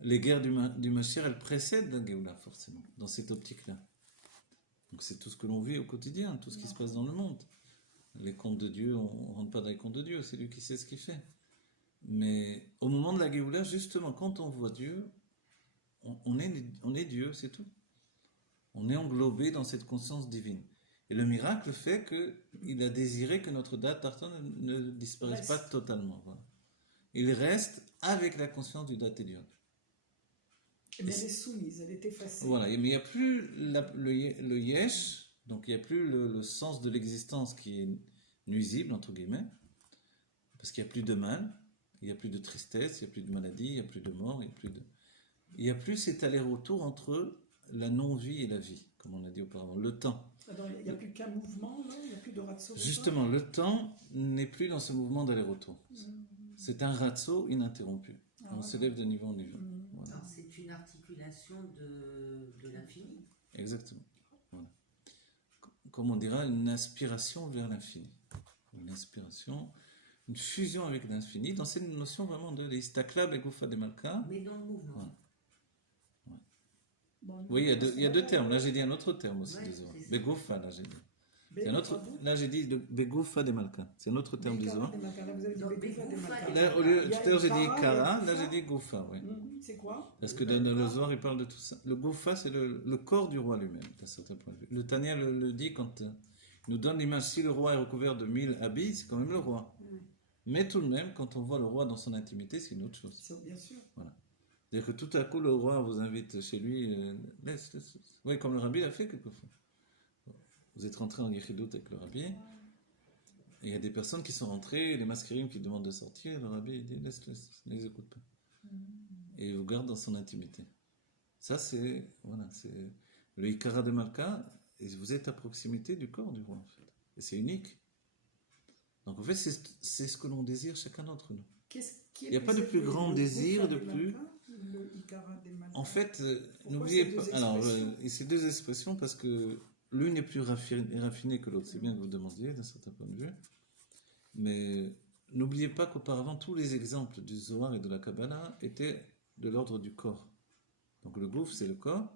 les guerres du Mashiach, elles précèdent la Géoula, forcément, dans cette optique-là. Donc c'est tout ce que l'on vit au quotidien, tout ce qui se passe dans le monde. Les contes de Dieu, on ne rentre pas dans les contes de Dieu, c'est lui qui sait ce qu'il fait. Mais au moment de la Géoula, justement, quand on voit Dieu, on est Dieu, c'est tout. On est englobé dans cette conscience divine. Et le miracle fait qu'il a désiré que notre date tartane ne disparaisse pas totalement. Voilà. Il reste avec la conscience du date Elion. Mais elle est soumise, elle est effacée. Voilà, mais il n'y a plus le yesh, donc il n'y a plus le sens de l'existence qui est nuisible, entre guillemets, parce qu'il n'y a plus de mal, il n'y a plus de tristesse, il n'y a plus de maladie, il n'y a plus de mort, il n'y a plus de... il n'y a plus cet aller-retour entre la non-vie et la vie, comme on a dit auparavant, le temps. Il n'y a plus qu'un mouvement, là, il n'y a plus de ratso. Justement, le temps n'est plus dans ce mouvement d'aller-retour. C'est un ratso ininterrompu. On s'élève de niveau en niveau. Voilà. Alors, c'est une articulation de l'infini. Exactement. Voilà. Comme on dira, une inspiration vers l'infini. Une inspiration, une fusion avec l'infini, dans cette notion vraiment de l'istakla begoufa de malka. Mais dans le mouvement. Voilà. Bon, Oui, il y a deux termes. Là, j'ai dit un autre terme aussi. Ouais, Zohar. c'est ça. Begoufa, là, j'ai dit. Mais C'est un autre, là, j'ai dit begoufa de malka. C'est un autre terme du Zohar. Là, vous avez dit Donc, Begoufa des Begoufa Malka. des Là, tout à l'heure, j'ai dit kara, là, j'ai dit goufa. Oui. C'est quoi? Parce que dans le Zohar, il parle de tout ça. Le goufa, c'est le corps du roi lui-même, d'un certain point de vue. Le Tanya le dit quand il nous donne l'image, si le roi est recouvert de 1000 habits, c'est quand même le roi. Mais tout de même, quand on voit le roi dans son intimité, c'est une autre chose. Bien sûr. C'est-à-dire que tout à coup, le roi vous invite chez lui, laisse. Oui, comme le rabbi l'a fait quelquefois. Vous êtes rentré en Yechidut avec le rabbi, et il y a des personnes qui sont rentrées, les masquerines qui demandent de sortir, le rabbi il dit laisse, ne les écoute pas. Et il vous garde dans son intimité. Ça, c'est le Ikara de Malka, et vous êtes à proximité du corps du roi, en fait. Et c'est unique. Donc en fait, c'est ce que l'on désire chacun d'entre nous. Il n'y a pas de plus grand désir de plus. En fait, n'oubliez pas. Alors, ces deux expressions, parce que l'une est plus raffinée que l'autre. C'est bien que vous demandiez d'un certain point de vue. Mais n'oubliez pas qu'auparavant, tous les exemples du Zohar et de la Kabbalah étaient de l'ordre du corps. Donc le gouf, c'est le corps.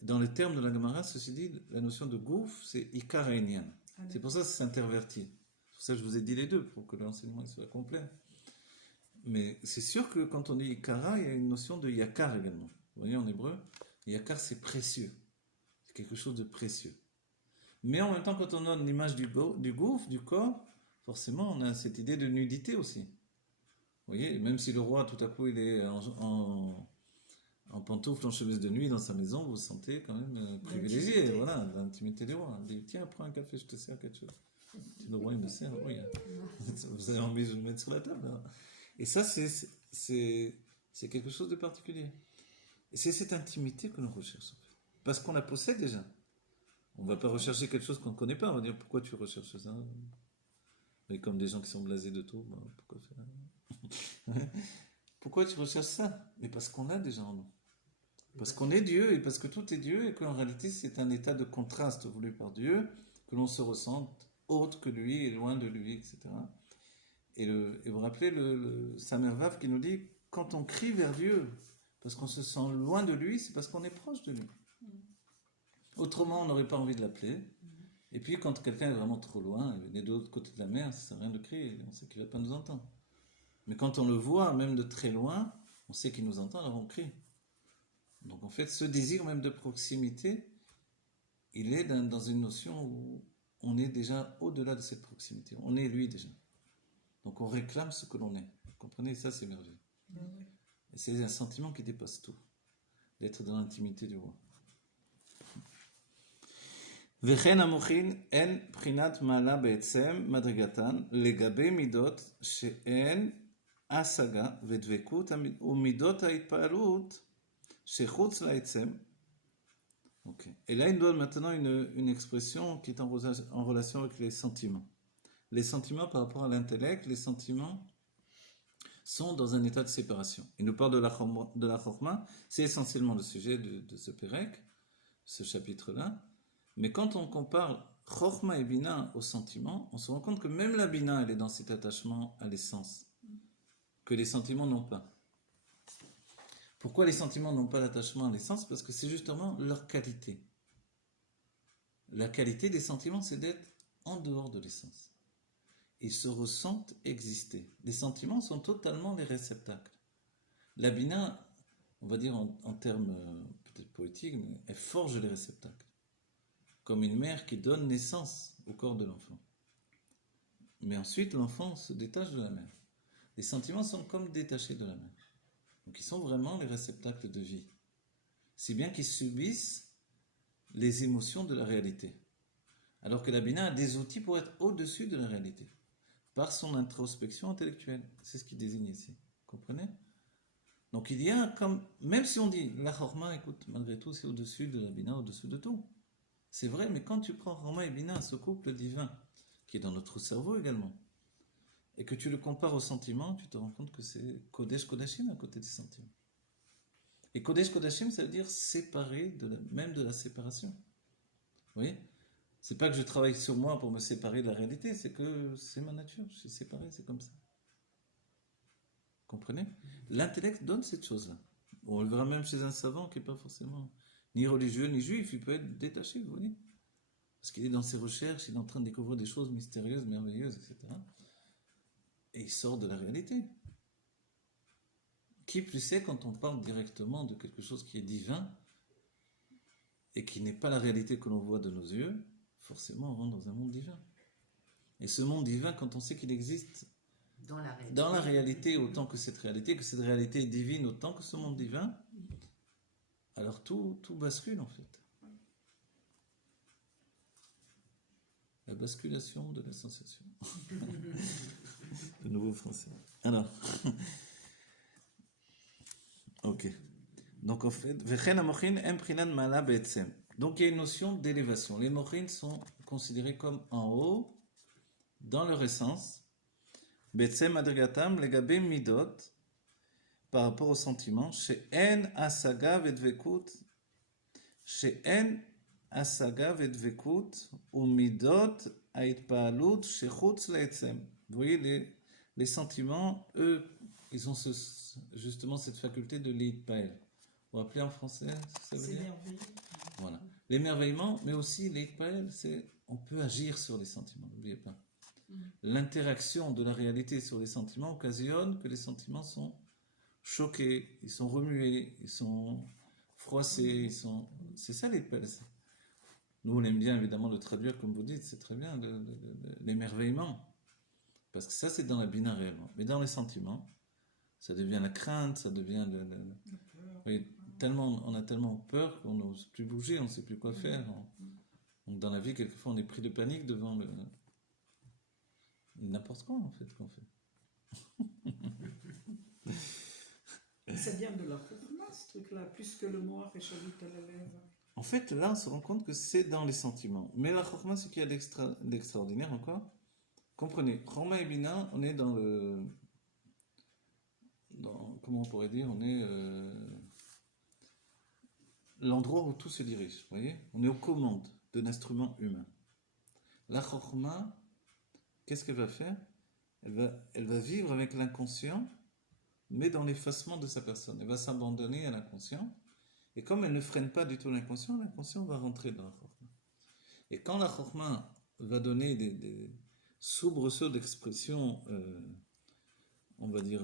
Dans les termes de la Gemara, ceci dit, la notion de gouf, c'est ikar et inyan. C'est pour ça que c'est interverti. C'est pour ça que je vous ai dit les deux, pour que l'enseignement soit complet. Mais c'est sûr que quand on dit ikara, il y a une notion de yakar également. Vous voyez en hébreu, yakar c'est précieux. C'est quelque chose de précieux. Mais en même temps, quand on donne l'image du gouffre, du corps, forcément on a cette idée de nudité aussi. Vous voyez, même si le roi tout à coup il est en pantoufles, en chemise de nuit dans sa maison, vous vous sentez quand même privilégié. Voilà, l'intimité du roi. Il dit tiens, prends un café, je te sers quelque chose. Si le roi il me sert, oui. Vous avez envie de le mettre sur la table. Hein. Et ça, c'est quelque chose de particulier. Et c'est cette intimité que l'on recherche. Parce qu'on la possède déjà. On ne va pas rechercher quelque chose qu'on ne connaît pas. On va dire pourquoi tu recherches ça. Mais comme des gens qui sont blasés de tout, bah, pourquoi faire pourquoi tu recherches ça? Mais parce qu'on l'a déjà en nous. Parce qu'on est Dieu et parce que tout est Dieu et qu'en réalité c'est un état de contraste voulu par Dieu, que l'on se ressente autre que lui et loin de lui, etc. Et vous vous rappelez le Samer Vav qui nous dit quand on crie vers Dieu parce qu'on se sent loin de lui, c'est parce qu'on est proche de lui. Autrement, on n'aurait pas envie de l'appeler. Et puis, quand quelqu'un est vraiment trop loin, il est de l'autre côté de la mer, ça ne sert à rien de crier, on sait qu'il ne va pas nous entendre. Mais quand on le voit, même de très loin, on sait qu'il nous entend, alors on crie. Donc en fait, ce désir même de proximité, il est dans une notion où on est déjà au-delà de cette proximité. On est lui déjà. Donc on réclame ce que l'on est. Vous comprenez? Ça, c'est merveilleux. Et c'est un sentiment qui dépasse tout. D'être dans l'intimité du roi. וכן המוחין אין בחינת מעלה בעצם מדרגתן לגבי מידות שאין השגה ודבקות ומידות ההתפעלות שחוץ לעצם. Okay. Et là, il nous donne maintenant une expression qui est en relation avec les sentiments. Les sentiments par rapport à l'intellect, les sentiments sont dans un état de séparation. Il nous parle de la chorma, c'est essentiellement le sujet de ce Pérec, ce chapitre-là. Mais quand on compare chorma et bina aux sentiments, on se rend compte que même la bina, elle est dans cet attachement à l'essence, que les sentiments n'ont pas. Pourquoi les sentiments n'ont pas d'attachement à l'essence? Parce que c'est justement leur qualité. La qualité des sentiments, c'est d'être en dehors de l'essence. Ils se ressentent exister. Les sentiments sont totalement les réceptacles. La bina, on va dire en termes peut-être poétiques, mais elle forge les réceptacles. Comme une mère qui donne naissance au corps de l'enfant. Mais ensuite, l'enfant se détache de la mère. Les sentiments sont comme détachés de la mère. Donc ils sont vraiment les réceptacles de vie. Si bien qu'ils subissent les émotions de la réalité. Alors que la bina a des outils pour être au-dessus de la réalité. Par son introspection intellectuelle. C'est ce qu'il désigne ici. Vous comprenez? Donc il y a comme, même si on dit la Chorma, écoute, malgré tout, c'est au-dessus de la Bina, au-dessus de tout. C'est vrai, mais quand tu prends Chorma et Bina, ce couple divin, qui est dans notre cerveau également, et que tu le compares aux sentiments, tu te rends compte que c'est Kodesh Kodashim à côté des sentiments. Et Kodesh Kodashim, ça veut dire séparer, même de la séparation. Vous voyez? C'est pas que je travaille sur moi pour me séparer de la réalité, c'est que c'est ma nature, je suis séparé, c'est comme ça. Comprenez? L'intellect donne cette chose-là. Bon, on le verra même chez un savant qui n'est pas forcément ni religieux ni juif, il peut être détaché, vous voyez? Parce qu'il est dans ses recherches, il est en train de découvrir des choses mystérieuses, merveilleuses, etc. Et il sort de la réalité. Qui plus est quand on parle directement de quelque chose qui est divin et qui n'est pas la réalité que l'on voit de nos yeux, forcément on rentre dans un monde divin. Et ce monde divin, quand on sait qu'il existe dans la réalité autant que cette réalité est divine autant que ce monde divin, alors tout bascule en fait. La basculation de la sensation. Le nouveau français. Alors, ok. Donc en fait, donc il y a une notion d'élévation. Les mochin sont considérés comme en haut, dans leur essence. Betsem adrigatam legabe midot, par rapport au sentiment, chez en asaga vedvekut, chez en asaga vedvekut, ou midot aitpaalut shechutz leetzem. Vous voyez, les sentiments, eux, ils ont justement cette faculté de l'itpael. Vous vous rappelez en français ce que ça veut dire? Voilà. L'émerveillement, mais aussi l'itpael, c'est on peut agir sur les sentiments, n'oubliez pas. L'interaction de la réalité sur les sentiments occasionne que les sentiments sont choqués, ils sont remués, ils sont froissés, c'est ça l'itpael. Nous on aime bien évidemment le traduire comme vous dites, c'est très bien, l'émerveillement. Parce que ça c'est dans la bina réellement. Mais dans les sentiments, ça devient la crainte, ça devient oui, on a tellement peur qu'on n'ose plus bouger, on ne sait plus quoi faire. Donc dans la vie, quelquefois, on est pris de panique devant n'importe quoi, en fait, qu'on fait. Ça vient de la Chorma, ce truc-là, plus que le moire et Shalit à la lèvre. En fait, là, on se rend compte que c'est dans les sentiments. Mais la Chorma, ce qu'il y a d'extraordinaire encore, comprenez, Chorma et Bina, on est dans comment on pourrait dire, on est l'endroit où tout se dirige, vous voyez? On est aux commandes d'un instrument humain. La Chorma, qu'est-ce qu'elle va faire? Elle va vivre avec l'inconscient, mais dans l'effacement de sa personne. Elle va s'abandonner à l'inconscient, et comme elle ne freine pas du tout l'inconscient va rentrer dans la Chorma. Et quand la Chorma va donner des soubresauts d'expression, on va dire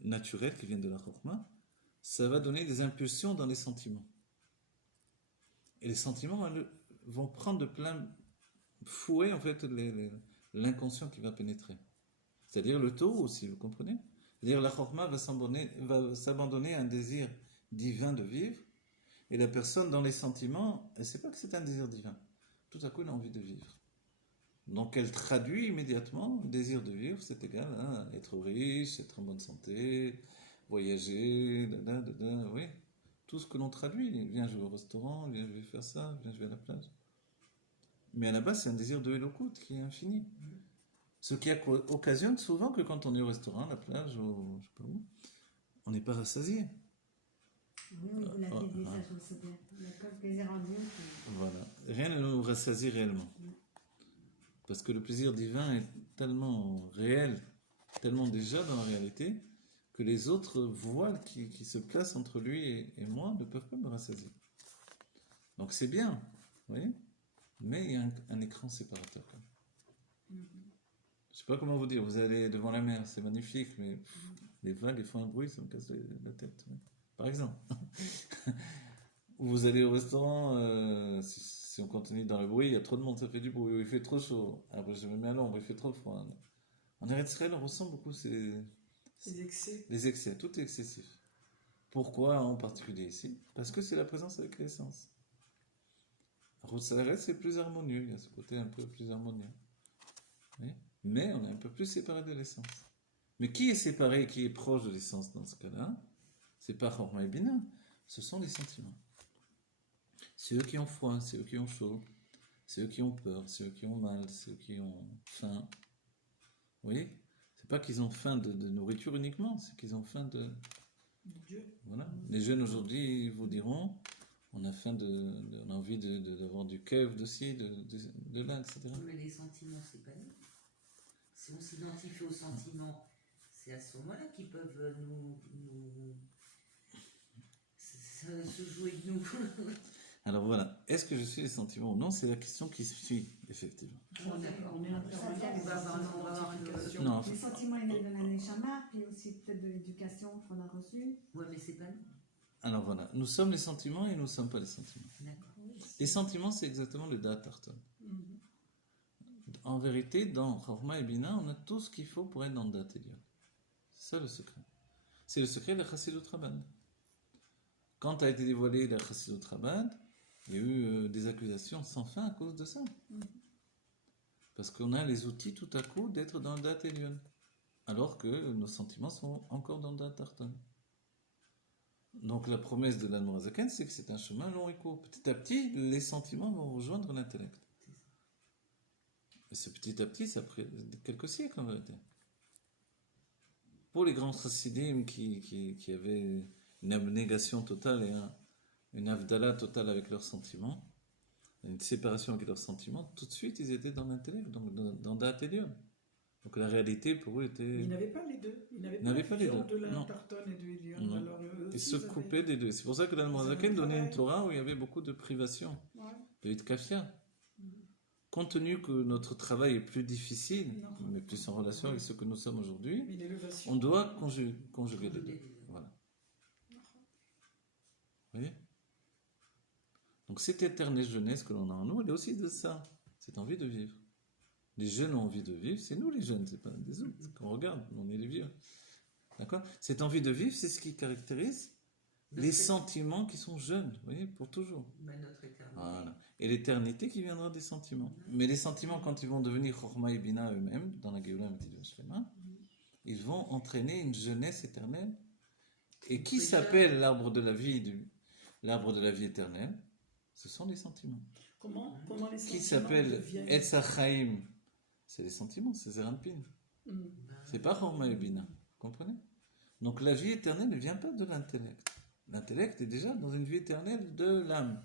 naturelles, qui viennent de la Chorma, ça va donner des impulsions dans les sentiments. Et les sentiments vont prendre de plein fouet, en fait, l'inconscient qui va pénétrer. C'est-à-dire le taux aussi, vous comprenez? C'est-à-dire la Chorma va s'abandonner à un désir divin de vivre, et la personne dans les sentiments, elle ne sait pas que c'est un désir divin. Tout à coup, elle a envie de vivre. Donc elle traduit immédiatement le désir de vivre, c'est égal à être riche, être en bonne santé, voyager, oui. Tout ce que l'on traduit, viens, je vais au restaurant, viens, je vais faire ça, viens, je vais à la plage. Mais à la base, c'est un désir de Elokut qui est infini. Ce qui occasionne souvent que quand on est au restaurant, à la plage, ou je sais pas où, on n'est pas rassasié. Oui, vous l'avez dit, ça, je me souviens. Il y a comme plaisir en Dieu. Voilà. Rien ne nous rassasie réellement. Parce que le plaisir divin est tellement réel, tellement déjà dans la réalité, que les autres voiles qui se placent entre lui et moi ne peuvent pas me rassasier. Donc c'est bien, vous voyez? Mais il y a un écran séparateur. Je ne sais pas comment vous dire, vous allez devant la mer, c'est magnifique, mais les vagues font un bruit, ça me casse la tête. Par exemple. Ou vous allez au restaurant, si on continue dans le bruit, il y a trop de monde, ça fait du bruit, il fait trop chaud. Après je me mets à l'ombre, il fait trop froid. En Eretz Israël, on ressent beaucoup les excès. Les excès, tout est excessif. Pourquoi en particulier ici? Parce que c'est la présence avec l'essence. Routsaret, c'est plus harmonieux, il y a ce côté un peu plus harmonieux. Oui? Mais on est un peu plus séparé de l'essence. Mais qui est séparé et qui est proche de l'essence dans ce cas-là? C'est pas Chorma et Bina, ce sont les sentiments. C'est eux qui ont froid, c'est eux qui ont chaud, c'est eux qui ont peur, c'est eux qui ont mal, c'est eux qui ont faim. Vous voyez? C'est pas qu'ils ont faim de nourriture uniquement, c'est qu'ils ont faim de... Dieu. Voilà. Les jeunes aujourd'hui vous diront, on a faim on a envie d'avoir du kev, de ci, de là, etc. Mais les sentiments, c'est pas nous. Si on s'identifie aux sentiments, c'est à ce moment-là qu'ils peuvent se jouer de nous. Alors voilà, est-ce que je suis les sentiments ou non? C'est la question qui suit, effectivement. On est en permanence On va avoir dans une l'identification. Non, Les sentiments, ils viennent de la Neshama, puis aussi peut-être de l'éducation qu'on a reçue. Ouais, mais c'est pas nous. alors voilà, nous sommes les sentiments et nous ne sommes pas les sentiments. D'accord. Les sentiments, c'est exactement le Da'at Tarton. Mhm. En vérité, dans Chorma et Bina, on a tout ce qu'il faut pour être dans le Da'at Elyon. C'est ça le secret. C'est le secret de la Chassidut Rabbah. Quand a été dévoilé la Chassidut Rabbah, il y a eu des accusations sans fin à cause de ça. Parce qu'on a les outils tout à coup d'être dans le Da'at Elyon. Alors que nos sentiments sont encore dans le Da'at Tarton. Donc la promesse de l'Admorazaken, c'est que c'est un chemin long et court. Petit à petit, les sentiments vont rejoindre l'intellect. Et c'est petit à petit, ça a pris quelques siècles en vérité. Pour les grands chassidim qui avaient une abnégation totale et une avdala totale avec leurs sentiments, une séparation avec leurs sentiments, tout de suite ils étaient dans l'intellect, donc dans Da'at Elyon. Donc la réalité pour eux était... Ils n'avaient pas les deux. Ils n'avaient n'avaient pas pas les la deux. de la Non. Tarton et de Elion. Non. Alors, eux Ils aussi, se ils avaient- coupaient des deux. C'est pour ça que l'Admorazaken donnait une Torah où il y avait beaucoup de privation, Ouais. de Hitkafia. Compte tenu que notre travail est plus difficile, Non. mais plus en relation avec ce que nous sommes aujourd'hui, Mais l'élévation. on doit conjuguer les deux. Voilà. Vous voyez? Donc cette éternelle jeunesse que l'on a en nous, elle est aussi de ça, cette envie de vivre. Les jeunes ont envie de vivre, c'est nous les jeunes, c'est pas des autres. Qu'on regarde, on est les vieux. D'accord? Cette envie de vivre, c'est ce qui caractérise les sentiments qui sont jeunes, vous voyez, pour toujours. Bah, notre éternité. Voilà. Et l'éternité qui viendra des sentiments. Mais les sentiments, quand ils vont devenir Chorma et Bina eux-mêmes, dans la Géoula Matidou Shlema, ils vont entraîner une jeunesse éternelle. Et qui s'appelle l'arbre de la vie, l'arbre de la vie éternelle? Ce sont les sentiments. Comment les Qui sentiments s'appelle deviennent- Etz HaChaim? C'est les sentiments, c'est Zerampin. Mhm. C'est pas Chorma et Bina. Vous comprenez? Donc la vie éternelle ne vient pas de l'intellect. L'intellect est déjà dans une vie éternelle de l'âme.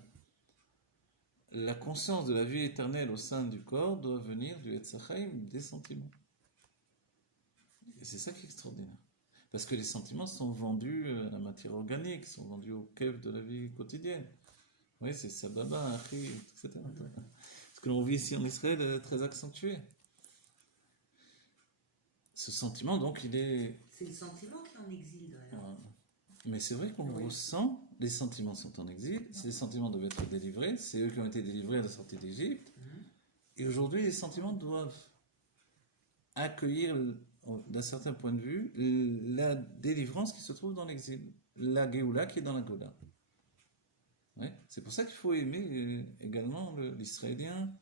La conscience de la vie éternelle au sein du corps doit venir du Etz HaChaim, des sentiments. Et c'est ça qui est extraordinaire. Parce que les sentiments sont vendus à la matière organique, sont vendus au kev de la vie quotidienne. Oui, c'est sababa, achi, etc. Ce que l'on vit ici en Israël est très accentué. Ce sentiment, donc, il est... C'est le sentiment qui est en exil. Alors. Mais c'est vrai qu'on ressent, les sentiments sont en exil, ces sentiments doivent être délivrés, c'est eux qui ont été délivrés à la sortie d'Égypte. Et aujourd'hui, les sentiments doivent accueillir, d'un certain point de vue, la délivrance qui se trouve dans l'exil, la Géoula qui est dans la Gola. Ouais. C'est pour ça qu'il faut aimer également l'Israélien,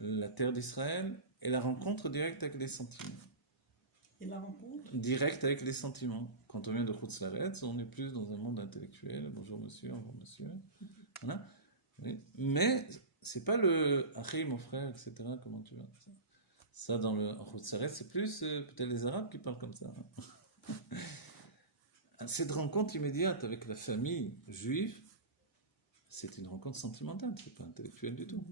la terre d'Israël, et la rencontre directe avec les sentiments. Et la rencontre Direct avec les sentiments. Quand on vient de Chutz La'aretz, on est plus dans un monde intellectuel. Bonjour monsieur, au revoir monsieur. Voilà. Oui. Mais c'est pas le Achei mon frère, etc. Comment tu vas? Ça dans le Chutz La'aretz, c'est plus peut-être les Arabes qui parlent comme ça. Cette rencontre immédiate avec la famille juive, c'est une rencontre sentimentale, c'est pas intellectuel du tout.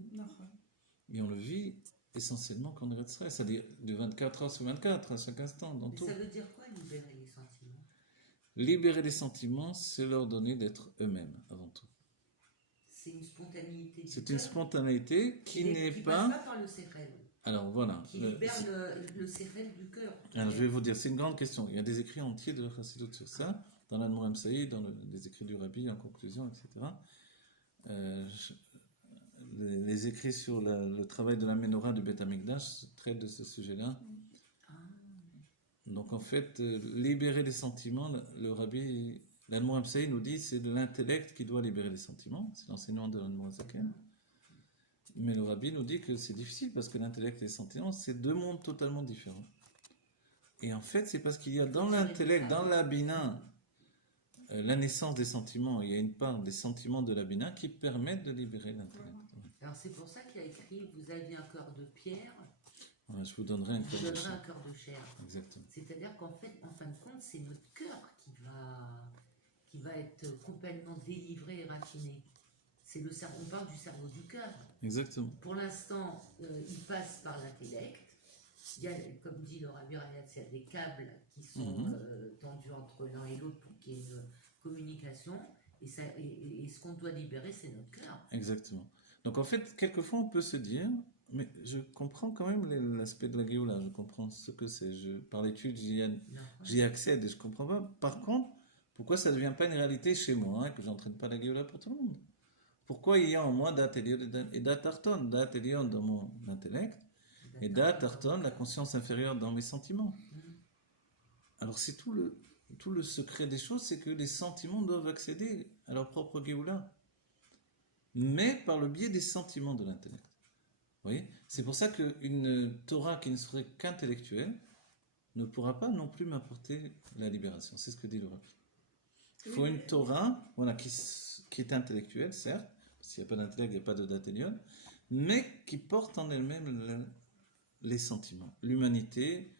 Et on le vit essentiellement qu'en Eretz Israël, c'est-à-dire de 24 heures sur 24, à chaque instant, dans Mais tout. ça veut dire quoi, libérer les sentiments? Libérer les sentiments, c'est leur donner d'être eux-mêmes, avant tout. C'est une spontanéité du C'est cœur une spontanéité qui n'est qui pas... passe pas par le sérel, Alors voilà. qui libère le sérel du cœur. Alors je vais vous dire, c'est une grande question. Il y a des écrits entiers de la Chassidut sur ça, dans l'Admor Saïd, dans les écrits du Rabbi, en conclusion, etc. Les écrits sur le travail de la Ménorah du Beth Amikdash traitent de ce sujet-là. Donc en fait, libérer les sentiments, le Rabbi, l'Admor Saïd nous dit c'est de l'intellect qui doit libérer les sentiments, c'est l'enseignement de l'Admor Zaken. Mais le Rabbi nous dit que c'est difficile parce que l'intellect et les sentiments, c'est deux mondes totalement différents. Et en fait, c'est parce qu'il y a dans l'intellect, dans la bina, la naissance des sentiments. Il y a une part des sentiments de la Bina qui permettent de libérer l'intellect. Alors c'est pour ça qu'il a écrit vous aviez un cœur de pierre, Voilà, je vous donnerai un je cœur vous de donnerai un chair. cœur de chair. Exactement. C'est-à-dire qu'en fait, en fin de compte, c'est notre cœur qui va être complètement délivré et raffiné. C'est le cerveau, on parle du cerveau du cœur. Exactement. Pour l'instant, il passe par l'intellect. Il y a, comme dit le Rabbi Rayatz, il y a des câbles qui sont tendus entre l'un et l'autre pour qu'il y ait une communication. Et ce qu'on doit libérer, c'est notre cœur. Exactement. Donc en fait, quelquefois on peut se dire, mais je comprends quand même l'aspect de la Géoula, je comprends ce que c'est. Par l'étude, j'y accède et je comprends pas. Par contre, pourquoi ça ne devient pas une réalité chez moi, hein, que j'entraîne pas la Géoula pour tout le monde? Pourquoi il y a en moi Dat Elion et Dat Arton, Dat Elion dans mon intellect, et Dat Arton, la conscience inférieure dans mes sentiments? Alors c'est tout le secret des choses, c'est que les sentiments doivent accéder à leur propre Géoula, mais par le biais des sentiments de l'intellect. Vous voyez? C'est pour ça qu'une Torah qui ne serait qu'intellectuelle ne pourra pas non plus m'apporter la libération. C'est ce que dit le Rabbi. Il faut une Torah, voilà, qui est intellectuelle, certes, parce qu'il n'y a pas d'intellect, il n'y a pas de datélion, mais qui porte en elle-même les sentiments, l'humanité.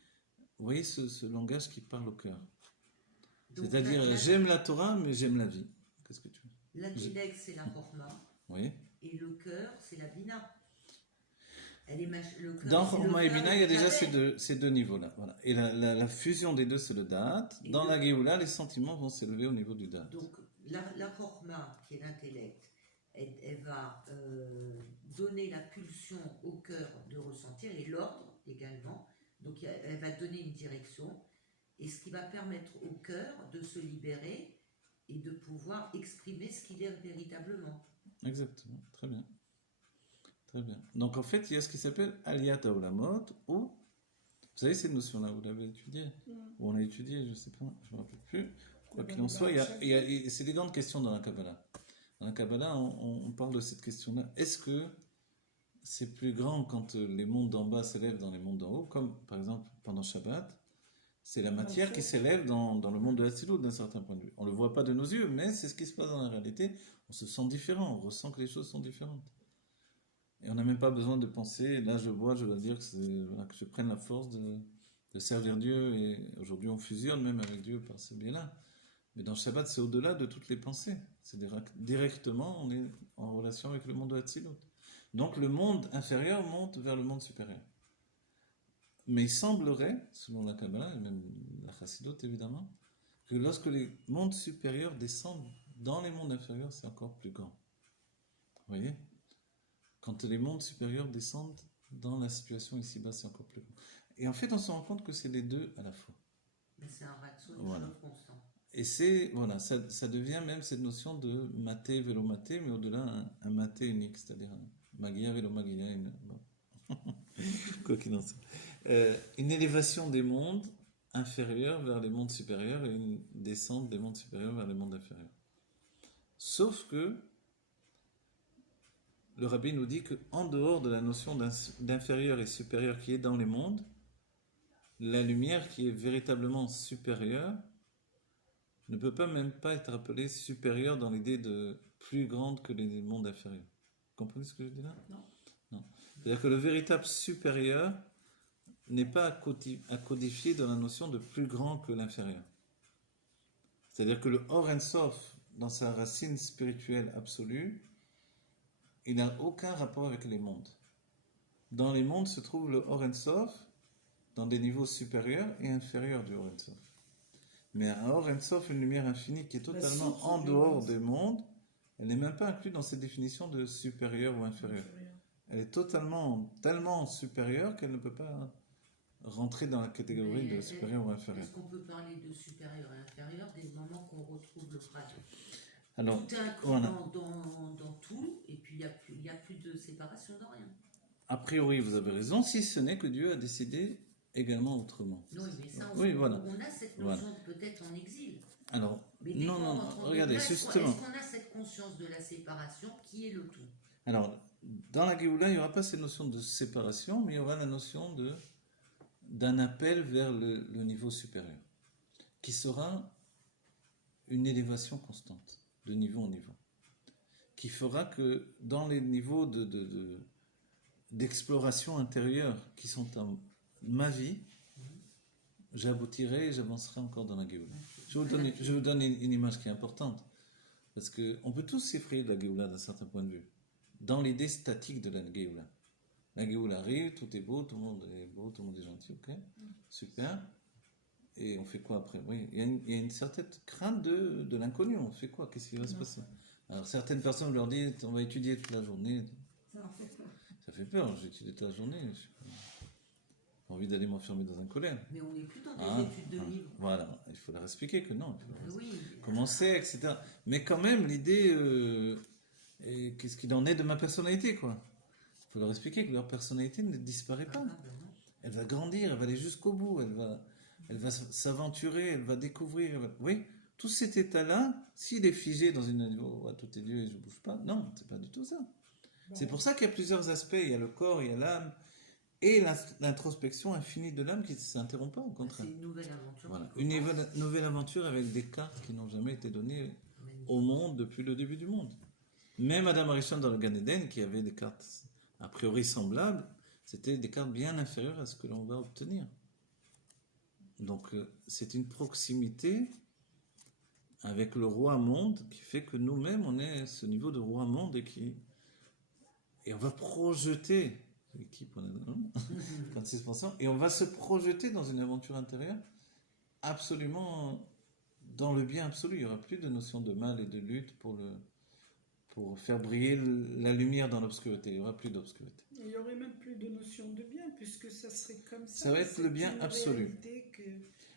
Vous voyez ce langage qui parle au cœur. Donc, C'est-à-dire, j'aime la Torah, mais j'aime la vie. Qu'est-ce que tu veux? L'intellect, c'est la Chorma. Oui. Et le cœur, c'est la Bina. Le cœur, Dans c'est Chorma le et cœur Bina, il y a déjà carré. ces deux niveaux-là. Voilà. Et la fusion des deux, c'est le Da'at. Et Dans la Géoula, les sentiments vont s'élever au niveau du Da'at. Donc, la Chorma, qui est l'intellect, elle va donner la pulsion au cœur de ressentir et l'ordre également. Donc, elle va donner une direction. Et ce qui va permettre au cœur de se libérer et de pouvoir exprimer ce qu'il est véritablement. Exactement. Très bien. Très bien. Donc en fait, il y a ce qui s'appelle Aliyat Haolamot, ou, vous savez cette notion-là, vous l'avez étudiée, ou on l'a étudiée, je ne sais pas, je ne me rappelle plus. Quoi qu'il en soit, c'est des grandes questions dans la Kabbalah. Dans la Kabbalah, on parle de cette question-là. Est-ce que c'est plus grand quand les mondes d'en bas s'élèvent dans les mondes d'en haut, comme par exemple pendant Shabbat, c'est la matière qui s'élève dans le monde de Hatzilut d'un certain point de vue. On ne le voit pas de nos yeux, mais c'est ce qui se passe dans la réalité. On se sent différent, on ressent que les choses sont différentes. Et on n'a même pas besoin de penser, là je vois, je dois dire que je prenne la force de servir Dieu, et aujourd'hui on fusionne même avec Dieu par ce biais-là. Mais dans Shabbat, c'est au-delà de toutes les pensées. C'est directement, on est en relation avec le monde de Hatzilut. Donc le monde inférieur monte vers le monde supérieur. Mais il semblerait, selon la Kabbalah, et même la Chassidut évidemment, que lorsque les mondes supérieurs descendent dans les mondes inférieurs, c'est encore plus grand. Vous voyez? Quand les mondes supérieurs descendent dans la situation ici-bas, c'est encore plus grand. Et en fait, on se rend compte que c'est les deux à la fois. Mais c'est un ratio Voilà. constant. Et ça devient même cette notion de maté, vélo maté, mais au-delà, un maté unique, c'est-à-dire un magia, vélo magia, quoi qu'il en soit. Une élévation des mondes inférieurs vers les mondes supérieurs et une descente des mondes supérieurs vers les mondes inférieurs. Sauf que le Rabbi nous dit qu'en dehors de la notion d'inférieur et supérieur qui est dans les mondes, la lumière qui est véritablement supérieure ne peut même pas être appelée supérieure dans l'idée de plus grande que les mondes inférieurs. Vous comprenez ce que je dis là? Non. C'est-à-dire que le véritable supérieur n'est pas à codifier dans la notion de plus grand que l'inférieur. C'est-à-dire que le Or En Sof, dans sa racine spirituelle absolue, il n'a aucun rapport avec les mondes. Dans les mondes se trouve le Or En Sof dans des niveaux supérieurs et inférieurs du Or En Sof. Mais un Or En Sof, une lumière infinie qui est totalement en dehors des mondes, elle n'est même pas inclue dans cette définition de supérieur ou inférieur. Elle est tellement supérieure qu'elle ne peut pas rentrer dans la catégorie de supérieur ou inférieur. Est-ce qu'on peut parler de supérieur et inférieur dès le moment qu'on retrouve le prat? Alors, tout est inclus dans tout, et puis il n'y a plus de séparation dans rien. A priori, vous avez raison, si ce n'est que Dieu a décidé également autrement. Non, mais ça, voilà. On a cette notion peut-être en exil. Alors, mais non, regardez, justement. Est-ce qu'on a cette conscience de la séparation qui est le tout? Alors, dans la Géoula, il n'y aura pas cette notion de séparation, mais il y aura la notion d'un appel vers le niveau supérieur, qui sera une élévation constante, de niveau en niveau, qui fera que dans les niveaux d'exploration intérieure qui sont dans ma vie, j'aboutirai et j'avancerai encore dans la Géoula. Je vous donne une image qui est importante, parce qu'on peut tous s'effrayer de la Géoula d'un certain point de vue, dans l'idée statique de la Géoula. La Géoula arrive, tout est beau, tout le monde est beau, tout le monde est gentil, ok, super. Et on fait quoi après? Oui, il y a une certaine crainte de l'inconnu. On fait quoi? Qu'est-ce qui va se passer? Alors certaines personnes leur disent on va étudier toute la journée. Ça leur fait peur. Ça fait peur, j'ai étudié toute la journée. J'ai envie d'aller m'enfermer dans un collège. Mais on n'est plus dans des études de livres. Voilà, il faut leur expliquer que non. Oui. Comment c'est, etc. Mais quand même, l'idée, qu'est-ce qu'il en est de ma personnalité, quoi? Il faut leur expliquer que leur personnalité ne disparaît pas. Elle va grandir, elle va aller jusqu'au bout, elle va s'aventurer, elle va découvrir. Oui, tout cet état-là, s'il est figé dans une niveau, tout est Dieu et je ne bouge pas, non, c'est pas du tout ça. C'est pour ça qu'il y a plusieurs aspects. Il y a le corps, il y a l'âme, et l'introspection infinie de l'âme qui ne s'interrompt pas, au contraire. C'est une nouvelle aventure. Voilà, une nouvelle aventure avec des cartes qui n'ont jamais été données au monde depuis le début du monde. Même Madame Arishon dans le Gan Eden, qui avait des cartes a priori semblables, c'était des cartes bien inférieures à ce que l'on va obtenir. Donc c'est une proximité avec le roi monde qui fait que nous-mêmes on est à ce niveau de roi monde et on va projeter l'équipe, on est 36%, et on va se projeter dans une aventure intérieure absolument dans le bien absolu. Il n'y aura plus de notion de mal et de lutte pour faire briller la lumière dans l'obscurité. Il n'y aura plus d'obscurité. Il n'y aurait même plus de notion de bien, puisque ça serait comme ça. Ça va être le bien absolu.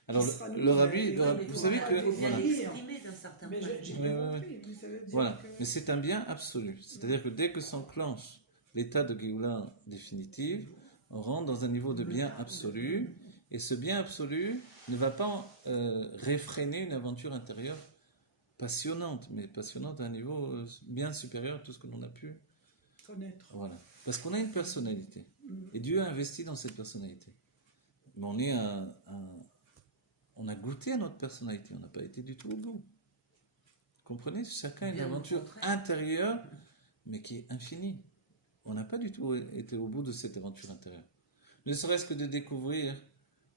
Alors, sera le rabbi, vous savez que... Il faut bien Voilà. l'exprimer d'un certain point Mais de j'ai vue. bien compris, mais ça veut dire Voilà, que... mais c'est un bien absolu. C'est-à-dire que dès que s'enclenche l'état de Géoula définitive, on rentre dans un niveau de bien absolu, et ce bien absolu ne va pas réfréner une aventure intérieure passionnante, mais passionnante à un niveau bien supérieur à tout ce que l'on a pu connaître. Voilà. Parce qu'on a une personnalité, et Dieu a investi dans cette personnalité. Mais on a goûté à notre personnalité, on n'a pas été du tout au bout. Comprenez? Chacun a une Bien au aventure contraire. intérieure, mais qui est infinie. On n'a pas du tout été au bout de cette aventure intérieure. Ne serait-ce que de découvrir,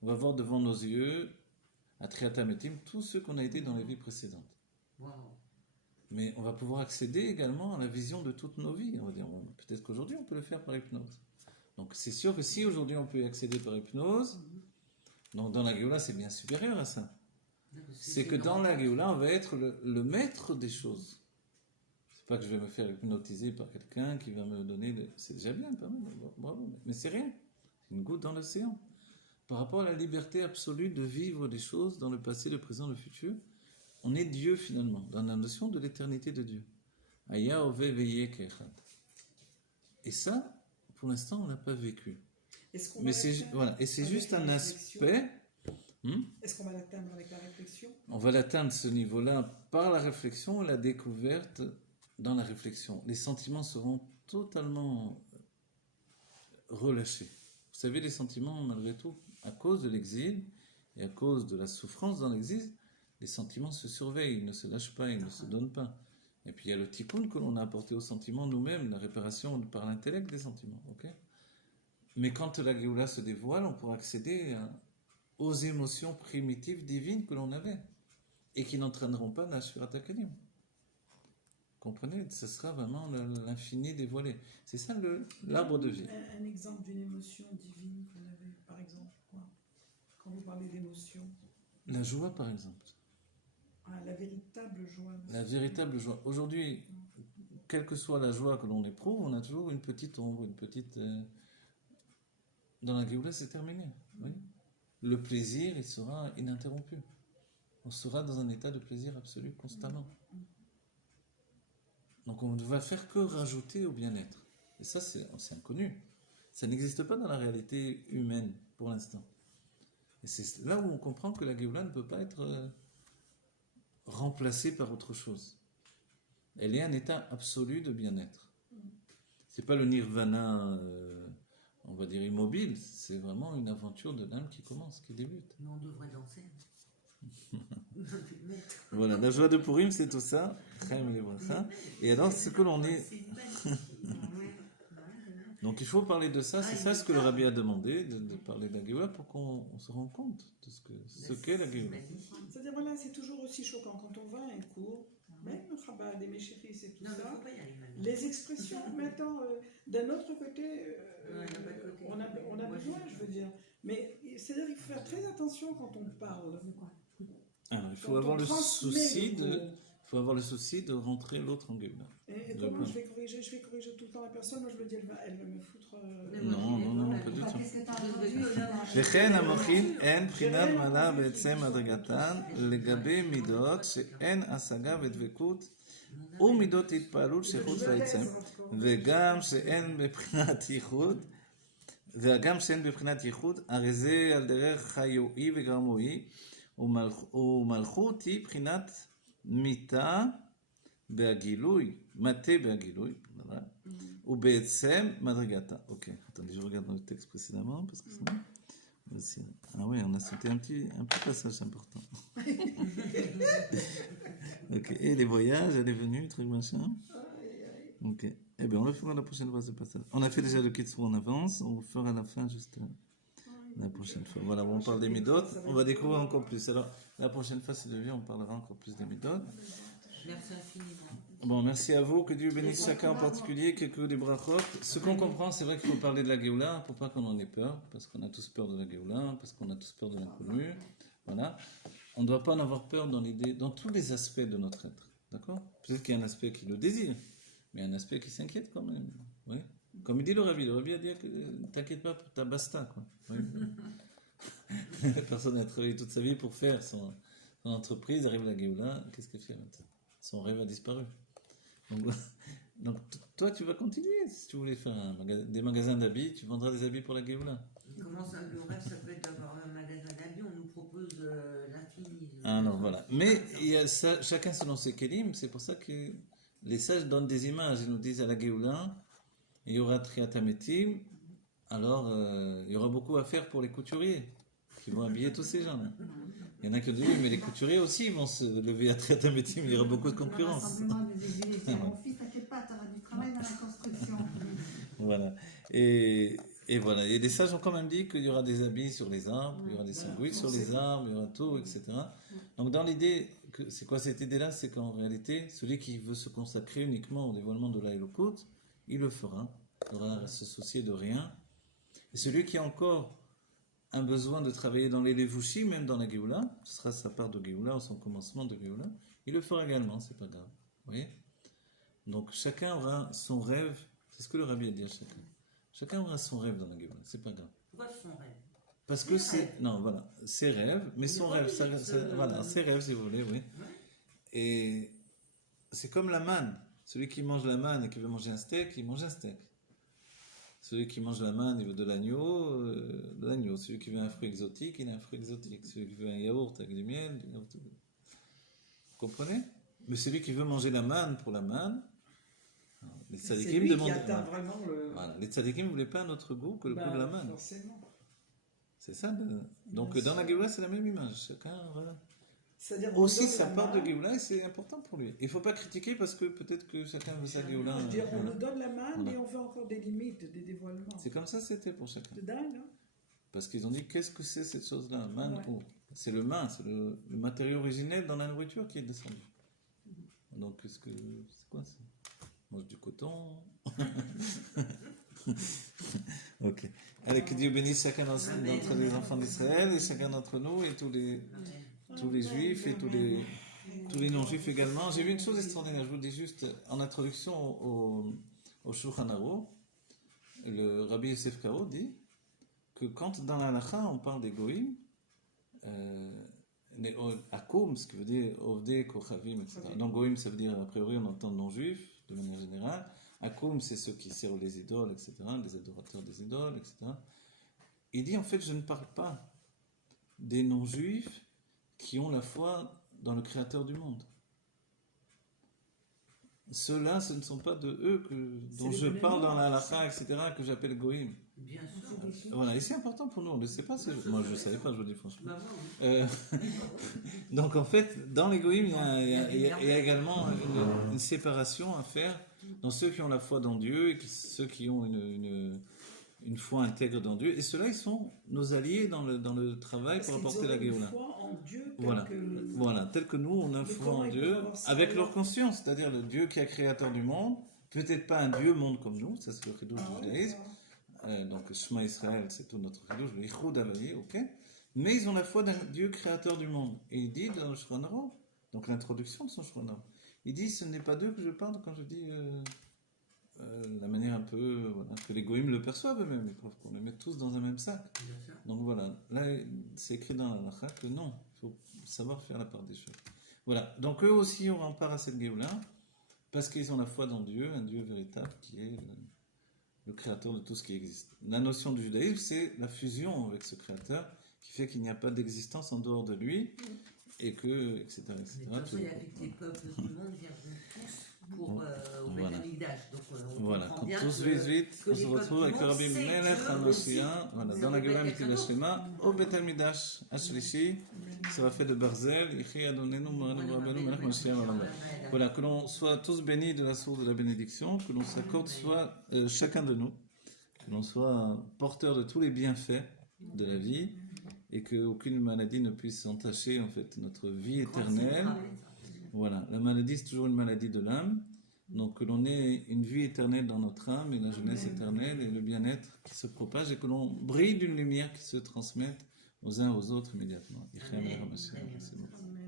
on va voir devant nos yeux, à Triatametim, tous ceux qu'on a été dans les vies précédentes. Wow. Mais on va pouvoir accéder également à la vision de toutes nos vies. On va dire, peut-être qu'aujourd'hui on peut le faire par hypnose. Donc c'est sûr que si aujourd'hui on peut y accéder par hypnose, donc dans la Géoula c'est bien supérieur à ça. C'est que dans la Géoula on va être le maître des choses. C'est pas que je vais me faire hypnotiser par quelqu'un qui va me donner... C'est déjà bien, pas mal, bravo, mais c'est rien. C'est une goutte dans l'océan. Par rapport à la liberté absolue de vivre des choses dans le passé, le présent, le futur, on est Dieu finalement, dans la notion de l'éternité de Dieu. Aya ove veye kechad. Et ça, pour l'instant, on n'a pas vécu. Mais c'est juste un aspect. Est-ce qu'on va l'atteindre avec la réflexion? On va l'atteindre ce niveau-là par la réflexion et la découverte dans la réflexion. Les sentiments seront totalement relâchés. Vous savez, les sentiments, malgré tout, à cause de l'exil et à cause de la souffrance dans l'exil, les sentiments se surveillent, ils ne se lâchent pas, ils ne se donnent pas. Et puis il y a le tikkun que l'on a apporté aux sentiments nous-mêmes, la réparation par l'intellect des sentiments. Okay, mais quand la Géoula se dévoile, on pourra accéder aux émotions primitives divines que l'on avait et qui n'entraîneront pas l'Ashurat HaKalim. Comprenez? Ce sera vraiment l'infini dévoilé. C'est ça l'arbre de vie. Un exemple d'une émotion divine qu'on avait, par exemple, quoi? Quand vous parlez d'émotion. La joie, par exemple. Ah, la véritable joie. La véritable joie. Aujourd'hui, quelle que soit la joie que l'on éprouve, on a toujours une petite ombre, une petite... Dans la Géoula, c'est terminé. Oui. Le plaisir, il sera ininterrompu. On sera dans un état de plaisir absolu constamment. Donc on ne va faire que rajouter au bien-être. Et ça, c'est inconnu. Ça n'existe pas dans la réalité humaine pour l'instant. Et c'est là où on comprend que la Géoula ne peut pas être remplacée par autre chose. Elle est un état absolu de bien-être. C'est pas le nirvana, on va dire immobile, c'est vraiment une aventure de l'âme qui commence, qui débute. Mais on devrait danser. Voilà, la joie de Purim, c'est tout ça. Et alors, ce que l'on est. C'est magnifique. Donc, il faut parler de ça. C'est ça ce que le rabbi a demandé, de parler de la Géoula pour qu'on se rende compte de ce qu'est la Géoula. C'est-à-dire, voilà, c'est toujours aussi choquant quand on va à un cours, même le Chabad, des Méchéris et tout Non, mais ça. faut pas y aller maintenant. Les expressions, mais attends, d'un autre côté, Ouais, il y a pas de côté. on a Moi, besoin, je veux dire. Mais c'est-à-dire qu'il faut faire très attention quand on parle. Alors, il faut Quand avoir on le transmet souci le de. cours. Il faut avoir le souci de rentrer l'autre en Géoula. Et De comment quoi je vais corriger tout le temps la personne. Moi, je me dis, elle va me foutre. Non, pas du tout. Qu'est-ce que tu as entendu וכן המוחין אין בחינת מעלה בעצם מדרגתן לגבי מידות שאין השגה ודבקות ומידות התפעלות שחוץ לעצם וגם שאין בבחינת ייחוד והגם שאין בבחינת ייחוד הרי זה על דרך חיואי וגרמואי ומלכות היא בחינת מיתה בהגילוי, מטה בהגילוי, ou BSM Madrigata. Ok, attendez, je regarde dans le texte précédemment parce que sinon. Aussi. Ah oui, on a sauté un petit passage important. Ok, et les voyages, elle est venue, truc machin. Ok, eh bien on le fera la prochaine fois ce passage. On a fait déjà le Kitsur en avance, on le fera à la fin juste la prochaine fois. Voilà, on parle des Midot, on va découvrir encore plus. Alors, la prochaine fois, si Dieu veut, on parlera encore plus des Midot. Merci infiniment. Bon, merci à vous, que Dieu bénisse chacun en particulier, quelques des brachot. Ce qu'on comprend, c'est vrai qu'il faut parler de la Géoula, pour pas qu'on en ait peur, parce qu'on a tous peur de la Géoula, parce qu'on a tous peur de l'inconnu. Voilà. On ne doit pas en avoir peur dans l'idée, dans tous les aspects de notre être. D'accord? Peut-être qu'il y a un aspect qui le désire, mais un aspect qui s'inquiète quand même. Oui. Comme il dit le Rabbi a dit que t'inquiète pas pour ta basta, quoi. Oui. La personne a travaillé toute sa vie pour faire son entreprise, arrive la Géoula, qu'est-ce qu'elle fait maintenant? Son rêve a disparu. Donc, toi, tu vas continuer. Si tu voulais faire des magasins d'habits, tu vendras des habits pour la Géoula. Comment ça, le rêve, ça peut être d'avoir un magasin d'habits, on nous propose l'infini. Ah non, voilà. Mais il y a ça, chacun selon ses kélim, c'est pour ça que les sages donnent des images. Ils nous disent à la Géoula, il y aura Triatametim, alors il y aura beaucoup à faire pour les couturiers qui vont habiller tous ces gens-là. Il y en a qui ont dit oui, mais les couturiers aussi vont se lever à Triatametim, il y aura beaucoup de concurrence. Rassemblement des aiguilles. Mon fils, t'inquiète pas, tu auras du travail dans la construction. Voilà. Et voilà. Et les sages ont quand même dit qu'il y aura des habits sur les arbres, il y aura des sandwichs sur les arbres, il y aura tout, etc. Donc dans l'idée, c'est quoi cette idée-là? C'est qu'en réalité, celui qui veut se consacrer uniquement au dévoilement de l'Aïlokot, il le fera. Il n'aura à se soucier de rien. Et celui qui a encore un besoin de travailler dans les Levushim, même dans la Géoula, ce sera sa part de Géoula ou son commencement de Géoula, il le fera également, c'est pas grave. Vous voyez? Donc chacun aura son rêve, c'est ce que le Rabbi a dit à chacun. Chacun aura son rêve dans la Géoula, c'est pas grave. Pourquoi son rêve? Parce que c'est. Non, voilà, ses rêves, mais son rêve, voilà, ses rêves si vous voulez, oui. Et c'est comme la manne. Celui qui mange la manne et qui veut manger un steak, il mange un steak. Celui qui mange la manne, il veut de l'agneau, de l'agneau. Celui qui veut un fruit exotique, il a un fruit exotique. Celui qui veut un yaourt avec du miel, du yaourt. Vous comprenez? Mais celui qui veut manger la manne pour la manne, les tzadikim demandent. Voilà, les tzadikim ne voulaient pas un autre goût que le goût de la manne. Forcément. C'est ça. Donc dans la Géoula, c'est la même image. Chacun aura aussi sa part de Géoula et c'est important pour lui. Il ne faut pas critiquer parce que peut-être que chacun veut sa Géoula. On nous donne la manne et on veut encore des limites, des dévoilements. C'est comme ça c'était pour chacun. C'est dingue, hein? Parce qu'ils ont dit qu'est-ce que c'est cette chose-là, manne. C'est le main, c'est le matériau originel dans la nourriture qui est descendu. Donc c'est quoi ça? Mange du coton. Ok. Allez, que Dieu bénisse chacun d'entre les enfants d'Israël et chacun d'entre nous et tous les juifs et tous les non-juifs également. J'ai vu une chose extraordinaire, je vous le dis juste en introduction au Shulchan Aruch, le Rabbi Yosef Karo dit que quand dans la halakha on parle des goïm, les akum, ce qui veut dire ovde, kochavim, etc. Donc goïm ça veut dire a priori on entend non-juifs de manière générale. Akum c'est ceux qui servent les idoles, etc., les adorateurs des idoles, etc. Il dit en fait je ne parle pas des non-juifs qui ont la foi dans le Créateur du monde. ceux-là, ce ne sont pas de eux dont les je bonnes parle dans mémoires, la c'est halakha, etc., que j'appelle goïm. Bien sûr. C'est des choses. Voilà, et c'est important pour nous, on ne le sait pas. Moi, je ne savais pas, je vous dis franchement. Bah, moi, oui. Euh, donc, en fait, dans les goïm, il y a également une séparation à faire dans ceux qui ont la foi dans Dieu et ceux qui ont une foi intègre dans Dieu. Et ceux-là, ils sont nos alliés dans le travail Parce pour qu'ils apporter la auraient une Géoula. foi en Dieu tel Voilà. que- Voilà, tel que nous, on a Mais foi comment en ils Dieu, peuvent avoir ça avec alors leur conscience, c'est-à-dire le Dieu qui est créateur du monde, peut-être pas un Dieu monde comme nous, ça c'est le chidouche Ah du ouais, judaïsme, donc Shema Israël, c'est tout notre chidouche, le Ichud Havai, ok, mais ils ont la foi d'un Dieu créateur du monde. Et il dit dans le Shulchan Aruch, donc l'introduction de son Shulchan Aruch, il dit ce n'est pas d'eux que je parle quand je dis la manière un peu voilà, que les goïms le perçoivent eux-mêmes, ils croient qu'on les met tous dans un même sac. Bien sûr. Donc voilà, là c'est écrit dans la halakha que non, il faut savoir faire la part des choses. Voilà, donc eux aussi auront part à cette Géoula, parce qu'ils ont la foi dans Dieu, un Dieu véritable qui est le créateur de tout ce qui existe. La notion du judaïsme, c'est la fusion avec ce créateur, qui fait qu'il n'y a pas d'existence en dehors de lui, et que, etc. Mais de toute façon, il a fait que les peuples du monde viendront tous au Voilà. Beth Amikdash. Donc on Voilà, comprend quand bien tous que vite, que on se les retrouve peuples avec le du Rabbi monde, c'est Melech Dieu HaMashiach, aussi. voilà, Ils dans ont la fait Géoula quelqu'un Mikdash Shema, au Beth Amidash Ashlishi, ça va fait de Barzel, Ichi Adonenu, Morenu, Rabbeinu, Melech Mashiach, Olam. Voilà, que l'on soit tous bénis de la source de la bénédiction, que l'on s'accorde soit chacun de nous, que l'on soit porteur de tous les bienfaits de la vie, et qu'aucune maladie ne puisse entacher en fait notre vie éternelle. Voilà, la maladie c'est toujours une maladie de l'âme, donc que l'on ait une vie éternelle dans notre âme et la jeunesse éternelle et le bien-être qui se propage et que l'on brille d'une lumière qui se transmette aux uns aux autres immédiatement. Amen. C'est bon. Amen.